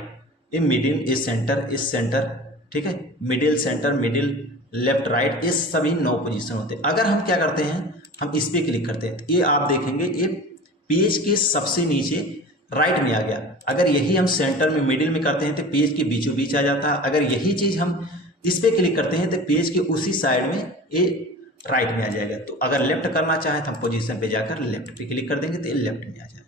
ये मिडिल, ये सेंटर, इस सेंटर, ठीक है, middle, centre, middle, left, right, ये सभी 9 पोजीशन होते हैं। अगर हम क्या करते हैं, हम इस पर क्लिक करते हैं तो ये आप देखेंगे ये पेज के सबसे नीचे राइट में आ गया। अगर यही हम सेंटर में, मिडिल में करते हैं तो पेज के बीचों बीच आ जाता है। अगर यही चीज़ हम इस पर क्लिक करते हैं तो पेज के उसी साइड में ये राइट में आ जाएगा। तो अगर लेफ्ट करना चाहें तो हम पोजीशन पे जाकर लेफ्ट पे क्लिक कर देंगे तो ये लेफ्ट में आ जाएगा।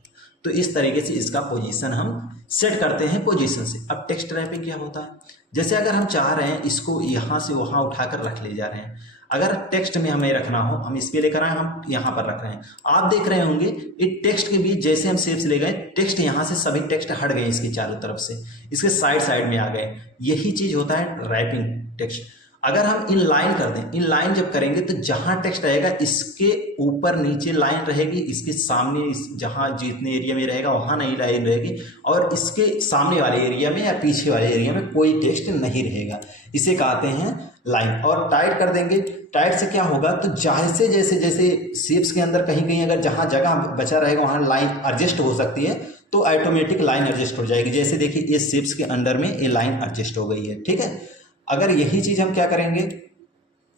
तो इस तरीके से इसका पोजीशन हम सेट करते हैं पोजीशन से। अब टेक्स्ट रैपिंग क्या होता है, जैसे अगर हम चाह रहे हैं इसको यहाँ से वहाँ उठाकर रख ले जा रहे हैं, अगर टेक्स्ट में हमें रखना हो, हम इस पे लेकर आए, हम यहाँ पर रख रहे हैं। आप देख रहे होंगे ये टेक्स्ट के बीच जैसे हम शेप्स ले गए, टेक्स्ट यहाँ से सभी टेक्स्ट हट गए इसके चारों तरफ से, इसके साइड साइड में आ गए। यही चीज होता है रैपिंग टेक्स्ट। अगर हम इन लाइन कर दें, इन लाइन जब करेंगे तो जहां टेक्स्ट रहेगा इसके ऊपर नीचे लाइन रहेगी, इसके सामने जहां जितने एरिया में रहेगा वहां नहीं लाइन रहेगी, और इसके सामने वाले एरिया में या पीछे वाले एरिया में कोई टेक्स्ट नहीं रहेगा। इसे कहते हैं लाइन। और टाइट कर देंगे, टाइट से क्या होगा, तो जैसे जैसे जैसे शेप्स के अंदर कहीं कहीं अगर जहां जगह बचा रहेगा वहां लाइन एडजस्ट हो सकती है, तो ऑटोमेटिक लाइन एडजस्ट हो जाएगी। जैसे देखिए इस शेप्स के अंदर में ये लाइन एडजस्ट हो गई है, ठीक है। अगर यही चीज हम क्या करेंगे,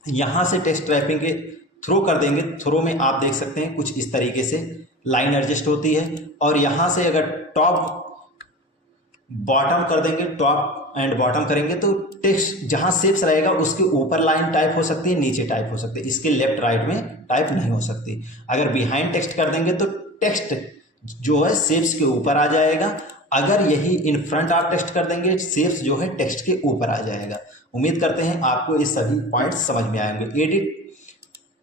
यहां से टेक्स्ट रैपिंग के थ्रो कर देंगे, थ्रो में आप देख सकते हैं कुछ इस तरीके से लाइन एडजस्ट होती है। और यहां से अगर टॉप बॉटम कर देंगे, टॉप एंड बॉटम करेंगे, तो टेक्स्ट जहां शेप्स रहेगा उसके ऊपर लाइन टाइप हो सकती है, नीचे टाइप हो सकती है, इसके लेफ्ट राइट में टाइप नहीं हो सकती। अगर बिहाइंड टेक्स्ट कर देंगे तो टेक्स्ट जो है शेप्स के ऊपर आ जाएगा। अगर यही इन फ्रंट आप टेक्स्ट कर देंगे, शेप्स जो है टेक्स्ट के ऊपर आ जाएगा। उम्मीद करते हैं आपको ये सभी पॉइंट्स समझ में आएंगे। एडिट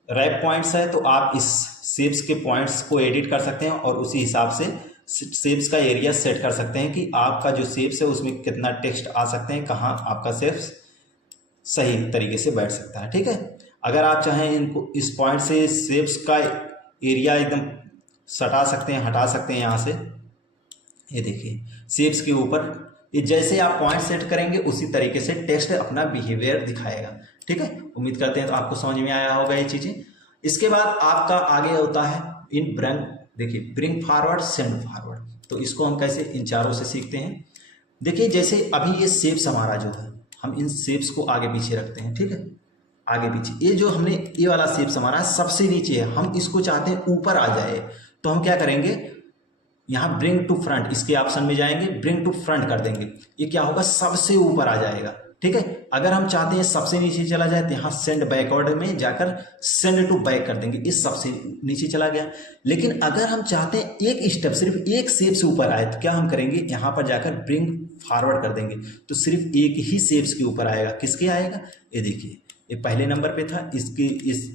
रैप पॉइंट्स है तो आप इस शेप्स के पॉइंट्स को एडिट कर सकते हैं और उसी हिसाब से शेप्स का एरिया सेट कर सकते हैं कि आपका जो शेप्स है उसमें कितना टेक्स्ट आ सकते हैं, कहाँ आपका शेप्स सही तरीके से बैठ सकता है, ठीक है। अगर आप चाहें इनको इस पॉइंट से शेप्स का एरिया एकदम सटा सकते हैं, हटा सकते हैं यहाँ से। ये देखिए शेप्स के ऊपर ये जैसे आप पॉइंट सेट करेंगे उसी तरीके से टेक्स्ट अपना बिहेवियर दिखाएगा, ठीक है। उम्मीद करते हैं तो आपको समझ में आया होगा ये चीजें। इसके बाद आपका आगे होता है इन ब्रिंग, देखिए ब्रिंग फॉरवर्ड, सेंड फॉरवर्ड। तो इसको हम कैसे इन चारों से सीखते हैं। देखिए जैसे अभी ये शेप्स हमारा जो है, हम इन शेप्स को आगे पीछे रखते हैं, ठीक है, आगे पीछे। ये जो हमने ये वाला शेप्स हमारा सबसे नीचे है, हम इसको चाहते हैं ऊपर आ जाए, तो हम क्या करेंगे, यहाँ ब्रिंग टू फ्रंट, इसके ऑप्शन में जाएंगे, ब्रिंग टू फ्रंट कर देंगे। ये क्या होगा, सबसे ऊपर आ जाएगा, ठीक है। अगर हम चाहते हैं सबसे नीचे चला जाए तो यहाँ सेंड बैकवर्ड में जाकर सेंड टू बैक कर देंगे, इस सबसे नीचे चला गया। लेकिन अगर हम चाहते हैं एक स्टेप सिर्फ एक शेप से ऊपर आए तो क्या हम करेंगे, यहाँ पर जाकर ब्रिंग फॉरवर्ड कर देंगे, तो सिर्फ एक ही शेप्स के ऊपर आएगा। किसके आएगा, ये देखिए ये पहले नंबर पे था, इसके इस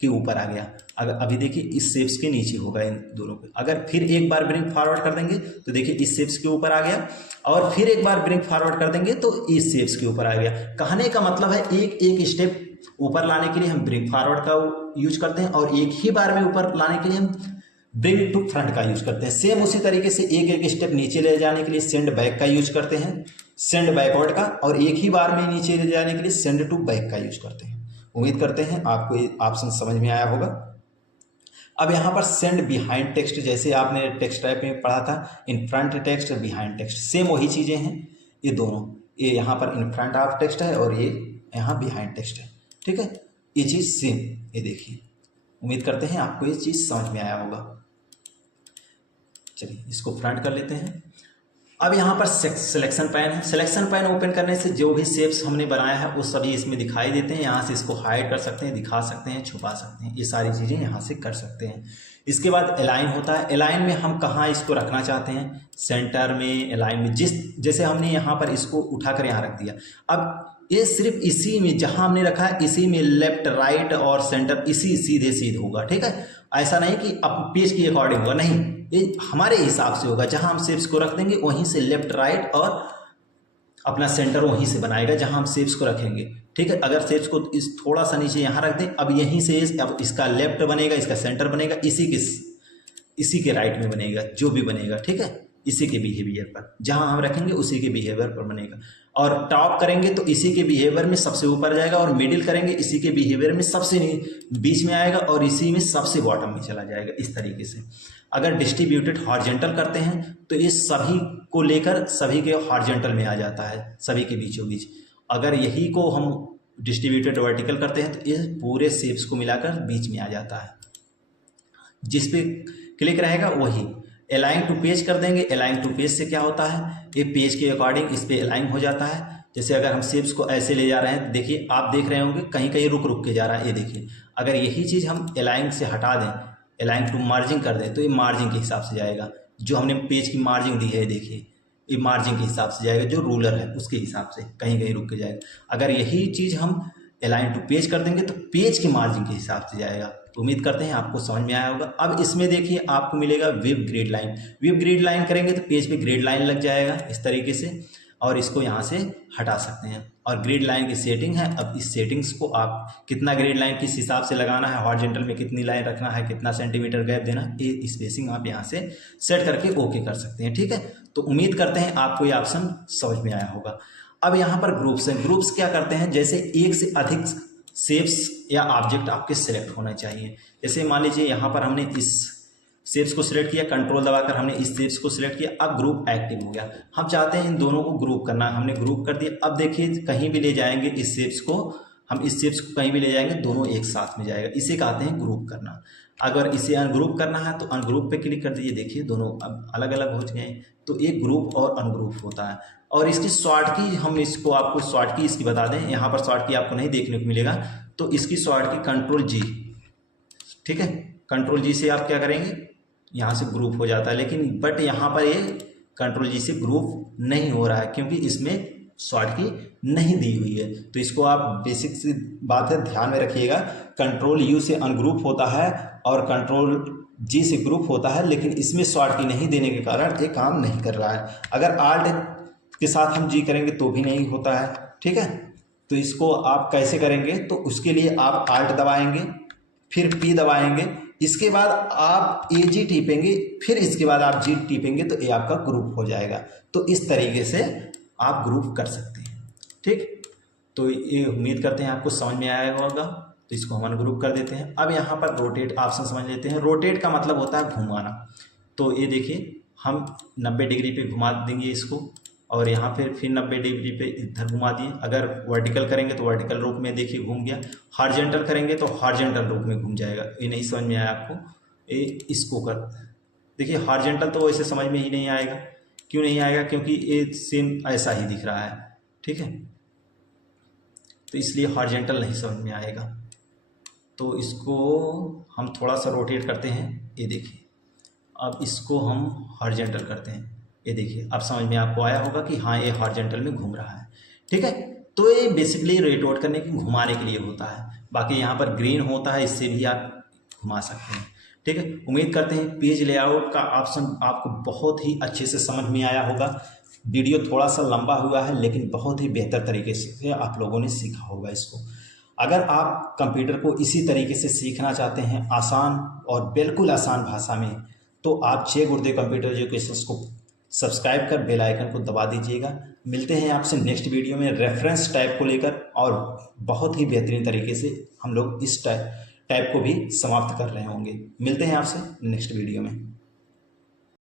के ऊपर आ गया। अगर अभी देखिए इस शेप्स के नीचे होगा इन दोनों पे। अगर फिर एक बार ब्रिंग फॉरवर्ड कर देंगे तो देखिए इस शेप्स के ऊपर आ गया, और फिर एक बार ब्रिंग फॉरवर्ड कर देंगे तो इस शेप्स के ऊपर आ गया। कहने का मतलब है एक एक स्टेप ऊपर लाने के लिए हम ब्रिंग फॉरवर्ड का यूज करते हैं, और एक ही बार में ऊपर लाने के लिए हम ब्रिंग टू फ्रंट का यूज करते हैं। सेम उसी तरीके से एक एक स्टेप नीचे ले जाने के लिए सेंड बैक का यूज करते हैं, सेंड बैकवर्ड का, और एक ही बार में नीचे ले जाने के लिए सेंड टू बैक का यूज करते हैं। उम्मीद करते हैं आपको ये ऑप्शन समझ में आया होगा। अब यहाँ पर सेंड बिहाइंड टेक्स्ट, जैसे आपने टेक्स्ट टाइप में पढ़ा था in front text behind text, same वही चीज़ें हैं ये दोनों। ये यहाँ पर इन फ्रंट ऑफ टेक्स्ट है और ये यहाँ बिहाइंड टेक्स्ट है, ठीक है। ये चीज़ सेम, ये देखिए। उम्मीद करते हैं आपको ये चीज़ समझ में आया होगा। चलिए इसको फ्रंट कर लेते हैं। अब यहाँ पर सिलेक्शन पैन है। सिलेक्शन पैन ओपन करने से जो भी शेप्स हमने बनाया है वो सभी इसमें दिखाई देते हैं। यहाँ से इसको हाइड कर सकते हैं, दिखा सकते हैं, छुपा सकते हैं, ये सारी चीज़ें यहाँ से कर सकते हैं। इसके बाद अलाइन होता है। अलाइन में हम कहाँ इसको रखना चाहते हैं, सेंटर में, अलाइन में, जैसे हमने यहाँ पर इसको उठाकर यहाँ रख दिया। अब ये सिर्फ इसी में जहाँ हमने रखा है इसी में लेफ्ट राइट और सेंटर इसी सीधे सीधे होगा, ठीक है। ऐसा नहीं कि अब पेज के अकॉर्डिंग होगा, नहीं, ये हमारे हिसाब से होगा। जहाँ हम शेप्स को रख देंगे वहीं से लेफ्ट राइट और अपना सेंटर वहीं से बनाएगा जहाँ हम शेप्स को रखेंगे, ठीक है। अगर शेप्स को इस थोड़ा सा नीचे यहाँ रख दें, अब यहीं से अब इसका लेफ्ट बनेगा, इसका सेंटर बनेगा, इसी के राइट में बनेगा, जो भी बनेगा, ठीक है। इसी के बिहेवियर पर जहाँ हम रखेंगे उसी के बिहेवियर पर बनेगा। और टॉप करेंगे तो इसी के बिहेवियर में सबसे ऊपर जाएगा, और मिडिल करेंगे इसी के बिहेवियर में सबसे बीच में आएगा, और इसी में सबसे बॉटम में चला जाएगा, इस तरीके से। अगर डिस्ट्रीब्यूटेड हॉरिजॉन्टल करते हैं तो ये सभी को लेकर सभी के हॉरिजॉन्टल में आ जाता है, सभी के बीचों बीच। अगर यही को हम डिस्ट्रीब्यूटेड वर्टिकल करते हैं तो ये पूरे शेप्स को मिलाकर बीच में आ जाता है। जिस पे क्लिक रहेगा वही। अलाइन टू पेज कर देंगे। अलाइन टू पेज से क्या होता है, ये पेज के अकॉर्डिंग इस पे अलाइन हो जाता है। जैसे अगर हम शेप्स को ऐसे ले जा रहे हैं, देखिए आप देख रहे होंगे कहीं कहीं रुक रुक के जा रहा है, ये देखिए। अगर यही चीज़ हम अलाइन से हटा दें, अलाइन टू मार्जिंग कर दें, तो ये मार्जिंग के हिसाब से जाएगा। जो हमने पेज की मार्जिंग दी है, देखिए ये मार्जिंग के हिसाब से जाएगा, जो रूलर है उसके हिसाब से कहीं कहीं रुक के जाएगा। अगर यही चीज़ हम अलाइन टू पेज कर देंगे तो पेज की मार्जिंग के हिसाब से जाएगा। तो उम्मीद करते हैं आपको समझ में आया होगा। अब इसमें देखिए आपको मिलेगा विव ग्रिड लाइन। विव ग्रिड लाइन करेंगे तो पेज पे ग्रिड लाइन लग जाएगा इस तरीके से, और इसको यहाँ से हटा सकते हैं। और ग्रिड लाइन की सेटिंग है। अब इस सेटिंग्स को आप कितना ग्रिड लाइन किस हिसाब से लगाना है, हॉरिजॉन्टल में कितनी लाइन रखना है, कितना सेंटीमीटर गैप देना, ये स्पेसिंग आप यहाँ से सेट करके ओके कर सकते हैं, ठीक है। तो उम्मीद करते हैं आपको ये ऑप्शन समझ में आया होगा। अब यहाँ पर ग्रुप्स हैं। ग्रुप्स क्या करते हैं, जैसे एक से अधिक शेप्स या ऑब्जेक्ट आपके सिलेक्ट होने चाहिए। जैसे मान लीजिए यहाँ पर हमने इस शेप्स को सिलेक्ट किया, कंट्रोल दबाकर हमने इस शेप्स को सिलेक्ट किया, अब ग्रुप एक्टिव हो गया। हम चाहते हैं इन दोनों को ग्रुप करना, हमने ग्रुप कर दिया। अब देखिए कहीं भी ले जाएंगे इस शेप्स को, हम इस शेप्स को कहीं भी ले जाएंगे, दोनों एक साथ में जाएगा। इसे कहते हैं ग्रुप करना। अगर इसे अनग्रुप करना है तो अनग्रुप पे क्लिक कर दीजिए। देखिए दोनों अब अलग अलग हो गए, तो एक ग्रुप और अनग्रुप होता है। और इसकी शॉर्ट की हम इसको आपको शॉर्ट की इसकी बता दें, यहाँ पर शॉर्ट की आपको नहीं देखने को मिलेगा, तो इसकी शॉर्ट की कंट्रोल जी, ठीक है। कंट्रोल जी से आप क्या करेंगे, यहाँ से ग्रुप हो जाता है। लेकिन बट यहाँ पर ये कंट्रोल जी से ग्रुप नहीं हो रहा है क्योंकि इसमें शॉर्ट की नहीं दी हुई है। तो इसको आप बेसिक सी बात है ध्यान में रखिएगा। कंट्रोल यू से अनग्रुप होता है और कंट्रोल जी से ग्रुप होता है, लेकिन इसमें शॉर्ट की नहीं देने के कारण ये काम नहीं कर रहा है। अगर आल्ट के साथ हम जी करेंगे तो भी नहीं होता है, ठीक है। तो इसको आप कैसे करेंगे, तो उसके लिए आप आल्ट दबाएंगे, फिर पी दबाएंगे, इसके बाद आप ए जी टीपेंगे, फिर इसके बाद आप जी टीपेंगे, तो ये आपका ग्रुप हो जाएगा। तो इस तरीके से आप ग्रुप कर सकते हैं, ठीक। तो ये उम्मीद करते हैं आपको समझ में आया होगा। तो इसको हम अनग्रुप कर देते हैं। अब यहाँ पर रोटेट ऑप्शन समझ लेते हैं। रोटेट का मतलब होता है घुमाना। तो ये देखिए हम 90 डिग्री पे घुमा देंगे इसको, और यहाँ फिर 90 डिग्री पे इधर घुमा दिए। अगर वर्टिकल करेंगे तो वर्टिकल रूप में देखिए घूम गया, हॉरिजॉन्टल करेंगे तो हॉरिजॉन्टल रूप में घूम जाएगा। ये नहीं समझ में आया आपको, ये इसको कर देखिए। हॉरिजॉन्टल तो वैसे समझ में ही नहीं आएगा। क्यों नहीं आएगा, क्योंकि ये सेम ऐसा ही दिख रहा है, ठीक है। तो इसलिए हॉरिजॉन्टल नहीं समझ में आएगा। तो इसको हम थोड़ा सा रोटेट करते हैं, ये देखिए। अब इसको हम हॉरिजॉन्टल करते हैं, ये देखिए। अब समझ में आपको आया होगा कि हाँ ये हॉरिजॉन्टल में घूम रहा है, ठीक है। तो ये बेसिकली रोटेट करने के घुमाने के लिए होता है। बाकी यहाँ पर ग्रीन होता है, इससे भी आप घुमा सकते हैं। ठीक है, उम्मीद करते हैं पेज लेआउट का ऑप्शन आपको बहुत ही अच्छे से समझ में आया होगा। वीडियो थोड़ा सा लंबा हुआ है, लेकिन बहुत ही बेहतर तरीके से आप लोगों ने सीखा होगा इसको। अगर आप कंप्यूटर को इसी तरीके से सीखना चाहते हैं, आसान और बिल्कुल आसान भाषा में, तो आप जय गुरुदेव कंप्यूटर एजुकेशन को सब्सक्राइब कर बेल आइकन को दबा दीजिएगा। मिलते हैं आपसे नेक्स्ट वीडियो में रेफरेंस टाइप को लेकर, और बहुत ही बेहतरीन तरीके से हम लोग इस टाइप को भी समाप्त कर रहे होंगे। मिलते हैं आपसे नेक्स्ट वीडियो में।